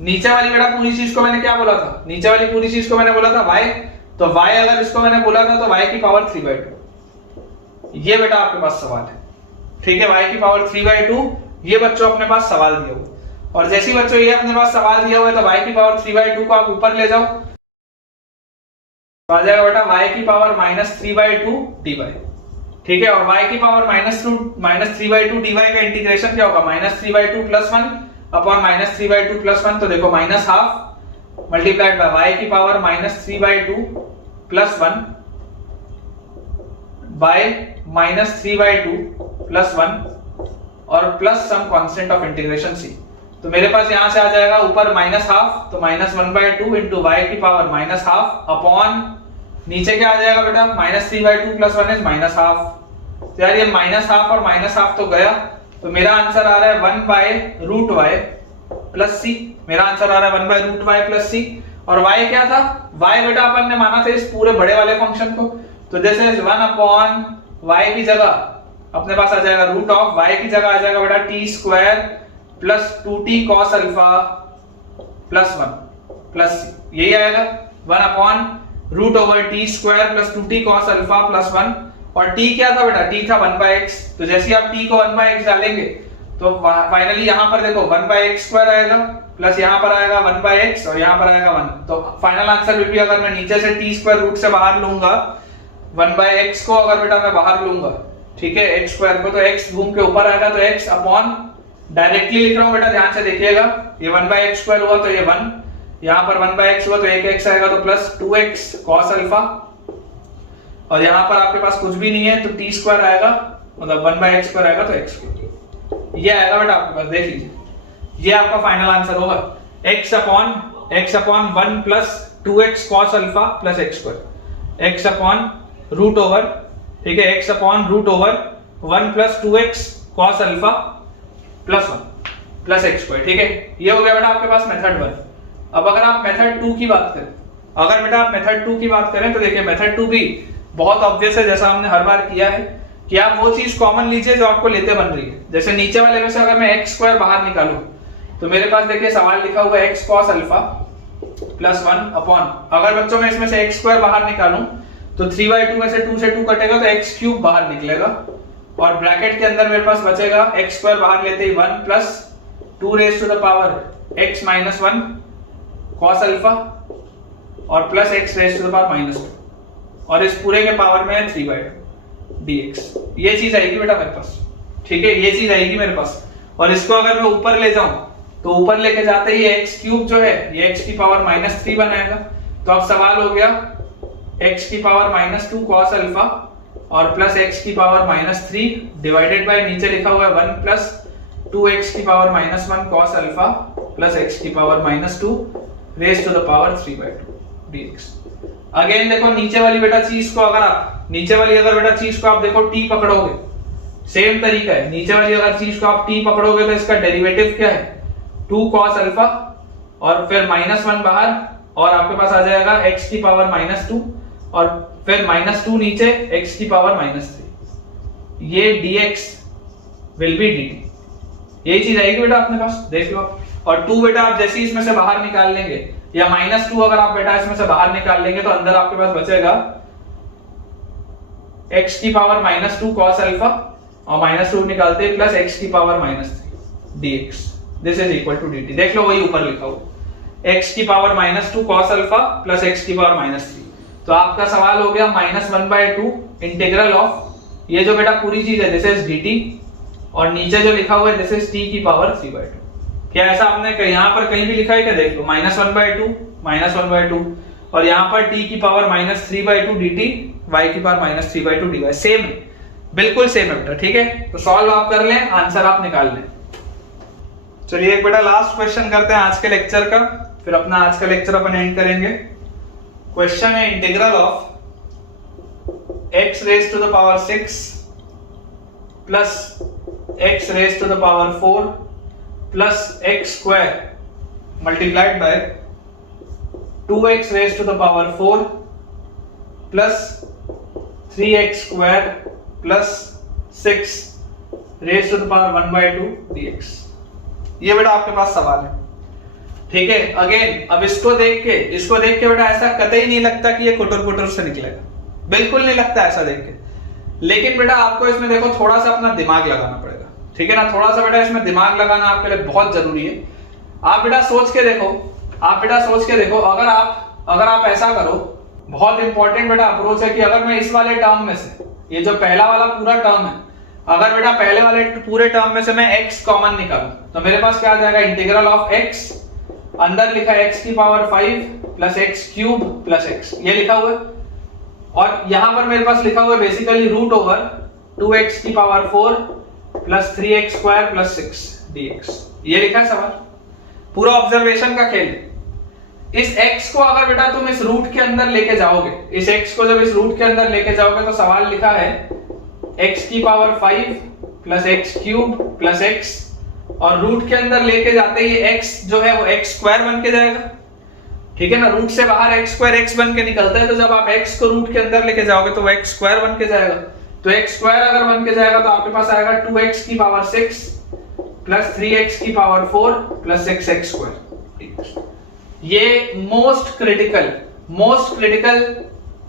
नीचे वाली बेटा पूरी चीज को मैंने क्या बोला था, नीचे वाली पूरी चीज को मैंने बोला था y, तो y अगर इसको मैंने बोला था तो y की पावर 3/2। ये बेटा आपके पास सवाल है, ठीक है, y की पावर 3/2, ये बच्चों अपने पास सवाल दिया हुआ। और जैसी बच्चों ये अपने पास सवाल दिया हुआ है तो y की पावर 3/2 को आप ऊपर ले जाओ, तो आ जाएगा बेटा y की पावर -3/2 dy, ठीक है। और y की पावर -3/2 dy का इंटीग्रेशन क्या होगा, -3/2 प्लस 1 अपॉन -3/2 प्लस 1, तो देखो minus half multiplied by y की पावर -3/2 प्लस 1 बाय -3/2 प्लस 1 और plus some constant of integration c। तो मेरे पास यहां से आ जाएगा ऊपर माइनस हाफ, तो -1/2 इंटू y की पावर माइनस हाफ अपॉन नीचे क्या आ जाएगा बेटा -3/2 प्लस 1 इज माइनस हाफ। तो यार ये माइनस हाफ और माइनस हाफ तो गया, तो मेरा आंसर आ रहा है 1/√y प्लस c, मेरा आंसर आ रहा है 1/√y प्लस c। और y क्या था, y बेटा अपन ने माना था इस पूरे बड़े वाले फंक्शन को, तो जैसे 1 अपॉन y की जगह अपने पास आ जाएगा रूट ऑफ y की जगह आ जाएगा बेटा t² plus 2t cos alpha plus 1 plus c, यही आएगा 1 upon √t² plus 2t cos alpha plus 1। और t क्या था बेटा, t था 1/x, तो जैसे आप t को 1/x डालेंगे तो फाइनली यहां पर देखो 1/x² आएगा प्लस यहां पर आएगा 1/x और यहां पर आएगा 1, तो फाइनल आंसर विल बी, अगर मैं नीचे से t² रूट से बाहर लूंगा 1/x को, अगर बेटा मैं बाहर लूंगा, ठीक है, x² को, तो x घूम के ऊपर आएगा, तो x अपॉन डायरेक्टली लिख रहा हूं बेटा, ध्यान से देखिएगा, ये 1/x² हुआ तो ये 1, यहां पर 1/x हुआ तो एक x आएगा, तो प्लस 2x cos अल्फा और यहाँ पर आपके पास कुछ भी नहीं है तो टी स्क्वायर आएगा, मतलब 1/x स्क्वायर आएगा तो x स्क्वायर ये आएगा बेटा आपके पास। देख लीजिए ये आपका फाइनल आंसर होगा x upon 1 plus 2x cos alpha plus x square, x upon root over, ठीक है, x upon root over 1 plus 2x cos alpha plus 1 plus x square, ठीक है। ये हो गया बेटा आपके पास मेथड 1। अब अगर आप मेथड 2 की बात करें, अगर बेटा आप मेथड 2 की बात करें तो देखिए मेथड 2 भी बहुत ऑब्वियस है, जैसा हमने हर बार किया है कि आप वो चीज कॉमन लीजिए जो आपको लेते बन रही है। जैसे नीचे वाले में से अगर मैं x स्क्वायर बाहर निकालूं तो मेरे पास देखिए सवाल लिखा हुआ है x cos alpha plus 1 upon, अगर बच्चों में इसमें से x स्क्वायर बाहर निकालूं तो 3/2 में से 2 से 2 कटेगा तो x क्यूब बाहर निकलेगा और ब्रैकेट के अंदर मेरे पास बचेगा x स्क्वायर बाहर लेते ही 1 plus 2 raise to the power x minus 1 cos alpha और plus x raise to the power minus 2 और इस पूरे के पावर में है 3/2 dx। ये चीज आएगी बेटा मेरे पास, ठीक है, ये चीज आएगी मेरे पास। और इसको अगर मैं ऊपर ले जाऊं तो ऊपर लेके जाते ही x क्यूब जो है ये x की पावर माइनस 3 बनाएगा। तो अब सवाल हो गया x की पावर माइनस 2 cos अल्फा और प्लस x की पावर माइनस 3 डिवाइडेड बाय नीचे लिखा हुआ है 1 प्लस 2x की power minus 1 cos alpha plus x की power minus 2 raise to the power 3/2 dx। Again देखो नीचे वाली बेटा चीज को अगर आप बेटा चीज को आप देखो t पकड़ोगे, सेम तरीका है, नीचे वाली अगर चीज को आप t पकड़ोगे तो इसका डेरिवेटिव क्या है 2 cos अल्फा और फिर माइनस 1 बाहर और आपके पास आ जाएगा x की पावर माइनस 2 और फिर माइनस 2 नीचे x की पावर माइनस 3, ये dx विल बी dt। यही चीज आएगी बेटा अपने पास, देख लो आप। और 2 बेटा आप जैसे ही इसमें से बाहर निकाल लेंगे या माइनस 2 अगर आप बेटा इसमें से बाहर निकाल लेंगे तो अंदर आपके पास बचेगा x की पावर माइनस 2 cos अल्फा और माइनस 2 निकालते हैं प्लस x की power minus 3 dx। This is equal to dt। देख लो वही ऊपर लिखा हुआ x की power minus 2 cos alpha plus x की पावर माइनस 3। तो आपका सवाल हो गया माइनस 1/2 इंटीग्रल ऑफ ये जो बेटा पूरी चीज है दिस इज dt और नीचे जो लिखा हुआ है दिस इज t की पावर 3/2। क्या ऐसा आपने यहाँ पर कहीं भी लिखा है क्या? देख लो माइनस 1/2 और यहाँ पर t की पावर माइनस 3/2 dt y की पावर माइनस 3/2 dy सेम है, बिल्कुल सेम है बेटा, ठीक है। तो सॉल्व आप कर लें, आंसर आप निकाल लें। चलिए एक बेटा लास्ट क्वेश्चन करते हैं आज के लेक्चर का, फिर अपना आज का लेक्चर अपन एंड करेंगे। क्वेश्चन है integral of x raise to the power 6 plus x raise to the power 4 plus x square multiplied by 2x raise to the power 4 plus 3x square plus 6 raise to the power 1/2 dx। ये बेटा आपके पास सवाल है, ठीक है। Again अब इसको देख के बेटा ऐसा कतई नहीं लगता कि ये कुटर से निकलेगा, बिल्कुल नहीं लगता ऐसा देख के। लेकिन बेटा आपको इसमें देखो थोड़ा सा अपना दिमाग लगाना पड़ेगा, ठीक है ना। थोड़ा सा बेटा इसमें दिमाग लगाना आपके लिए बहुत जरूरी है। आप बेटा सोच के देखो, अगर आप ऐसा करो, बहुत इंपॉर्टेंट बेटा अप्रोच है कि अगर मैं इस वाले टर्म में से ये जो पहला वाला पूरा टर्म है, अगर बेटा पहले वाले पूरे टर्म में से मैं x कॉमन निकालूं तो मेरे पास क्या आ जाएगा इंटीग्रल ऑफ x, अंदर लिखा है x की power 5 plus x cube plus x, ये लिखा हुआ है। और यहां पर मेरे पास लिखा हुआ है बेसिकली रूट ओवर 2x की power 4 plus 3x square plus 6 dx, ये लिखा है सवाल। पूरा ऑब्जर्वेशन का खेल। इस x को अगर बेटा तुम इस रूट के अंदर लेके जाओगे, इस x को जब इस रूट के अंदर लेके जाओगे तो सवाल लिखा है x की power 5 plus x cube plus x और रूट के अंदर लेके जाते ही x जो है वो x स्क्वायर बन के जाएगा, ठीक है ना। रूट से बाहर x स्क्वायर x बन के निकलता है, तो जब आप x को रूट के अंदर लेके जाओगे तो वो x स्क्वायर बन के जाएगा। तो x स्क्वायर अगर बन के जाएगा तो आपके पास आएगा 2x की पावर 6 प्लस 3x की पावर 4 प्लस 6x स्क्वायर। ये मोस्ट क्रिटिकल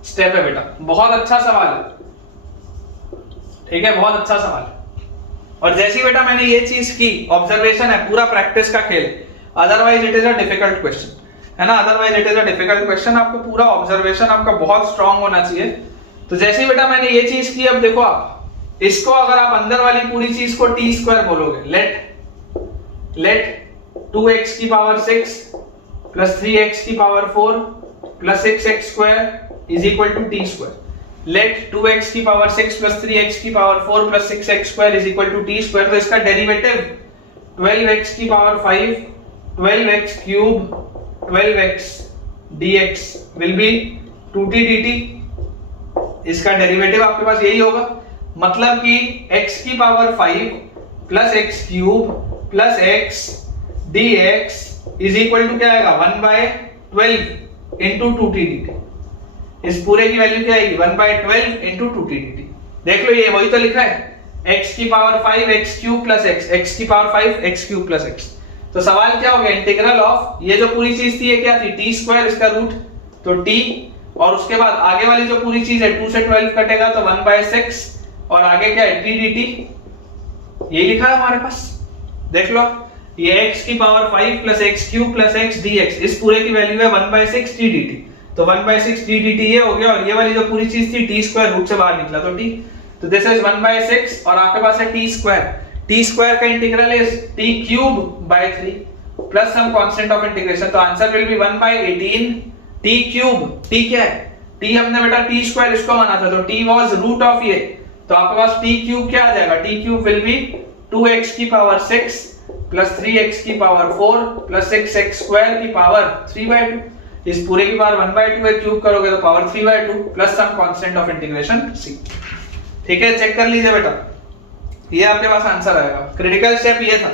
स्टेप है बेटा, बहुत अच्छा सवाल है, ठीक है, बहुत अच्छा सवाल है। और जैसी बेटा मैंने ये चीज की, ऑब्जर्वेशन है, पूरा प्रैक्टिस का खेल, otherwise it is a difficult question, है ना। Otherwise it is a difficult question, आपको पूरा ऑब्जर्वेशन आपका बहुत स्ट्रांग होना चाहिए। तो जैसे बेटा मैंने ये चीज की, अब देखो आप इसको अगर आप अंदर वाली पूरी चीज को टी स्क्वायर बोलोगे, लेट 2x की पावर 6 प्लस 3x की power 4 plus 6x square is equal to t square. Let 2x की पावर 6 प्लस 3x की power 4 plus 6x square is equal to t square. तो इसका डेरिवेटिव 12x की power 5 12x cube 12x dx will be 2t dt। इसका derivative आपके पास यही होगा, मतलब कि x की power 5 plus x cube plus x dx is equal to क्या आएगा 1/12 इंटू 2t dt। इस पूरे की वैल्यू क्या आएगी 1/12 इंटू 2t dt। देख लो ये वही तो लिखा है, x की power 5 x cube plus x की power 5 x cube plus x। तो सवाल क्या हो गया, इंटीग्रल ऑफ ये जो पूरी चीज थी ये क्या थी t स्क्वायर, इसका रूट तो t, और उसके बाद आगे वाली जो पूरी चीज है 2 से 12 कटेगा तो 1/6 और आगे क्या है t dt। ये लिखा है हमारे पास, देख लो ये x की power 5 plus x cube plus x dx, इस पूरे की वैल्यू है 1/6 t dt। तो 1/6 t dt ये हो गया, और ये वाली जो पूरी चीज थी t स्क्वायर रूट से बाहर निकला तो t, तो दिस इज 1/6 और आपके पास है t स्क्वायर का integral is t cube by 3 plus some constant of integration. तो answer will be 1/18 t cube. t क्या है, t हमने बेटा t स्क्वायर इसको माना था, तो t वाज रूट ऑफ ये, तो आपके पास t क्यूब क्या आ जाएगा, t cube will be 2x की पावर 6 प्लस 3x की पावर 4 प्लस 6x स्क्वायर की पावर 3/2। इस पूरे की पावर 1/2 है, क्यूब करोगे तो power 3/2 plus some constant of integration c। ठीक है, चेक कर लीजिए बेटा, ये आपके पास आंसर आएगा। क्रिटिकल स्टेप ये था,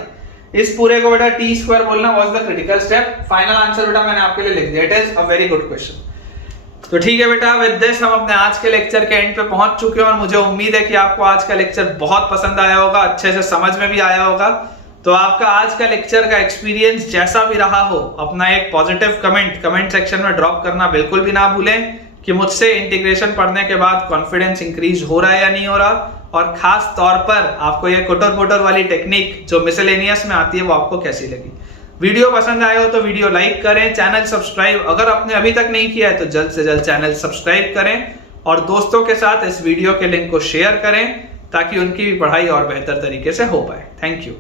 इस पूरे को बेटा t स्क्वायर बोलना was the critical step. Final answer बेटा मैंने आपके लिए लिख दिया, it is a very good question. तो ठीक है बेटा, विद दिस हम अपने आज के लेक्चर के एंड पे पहुंच चुके हैं और मुझे उम्मीद है कि आपको आज का लेक्चर बहुत पसंद आया होगा, अच्छे से समझ में भी आया होगा। तो आपका आज का लेक्चर का एक्सपीरियंस जैसा भी रहा हो, अपना एक पॉजिटिव कमेंट सेक्शन में ड्रॉप करना बिल्कुल भी ना भूलें कि मुझसे इंटीग्रेशन पढ़ने के बाद कॉन्फिडेंस इंक्रीज हो रहा है या नहीं हो रहा, और खास तौर पर आपको ये कुटर पुटर वाली टेक्निक जो मिसलेनियस में आती है वो आपको कैसी लगी। वीडियो पसंद आए हो तो वीडियो लाइक करें, चैनल सब्सक्राइब अगर आपने अभी तक नहीं किया है तो जल्द से जल्द चैनल सब्सक्राइब करें, और दोस्तों के साथ इस वीडियो के लिंक को शेयर करें ताकि उनकी भी पढ़ाई और बेहतर तरीके से हो पाए। Thank you.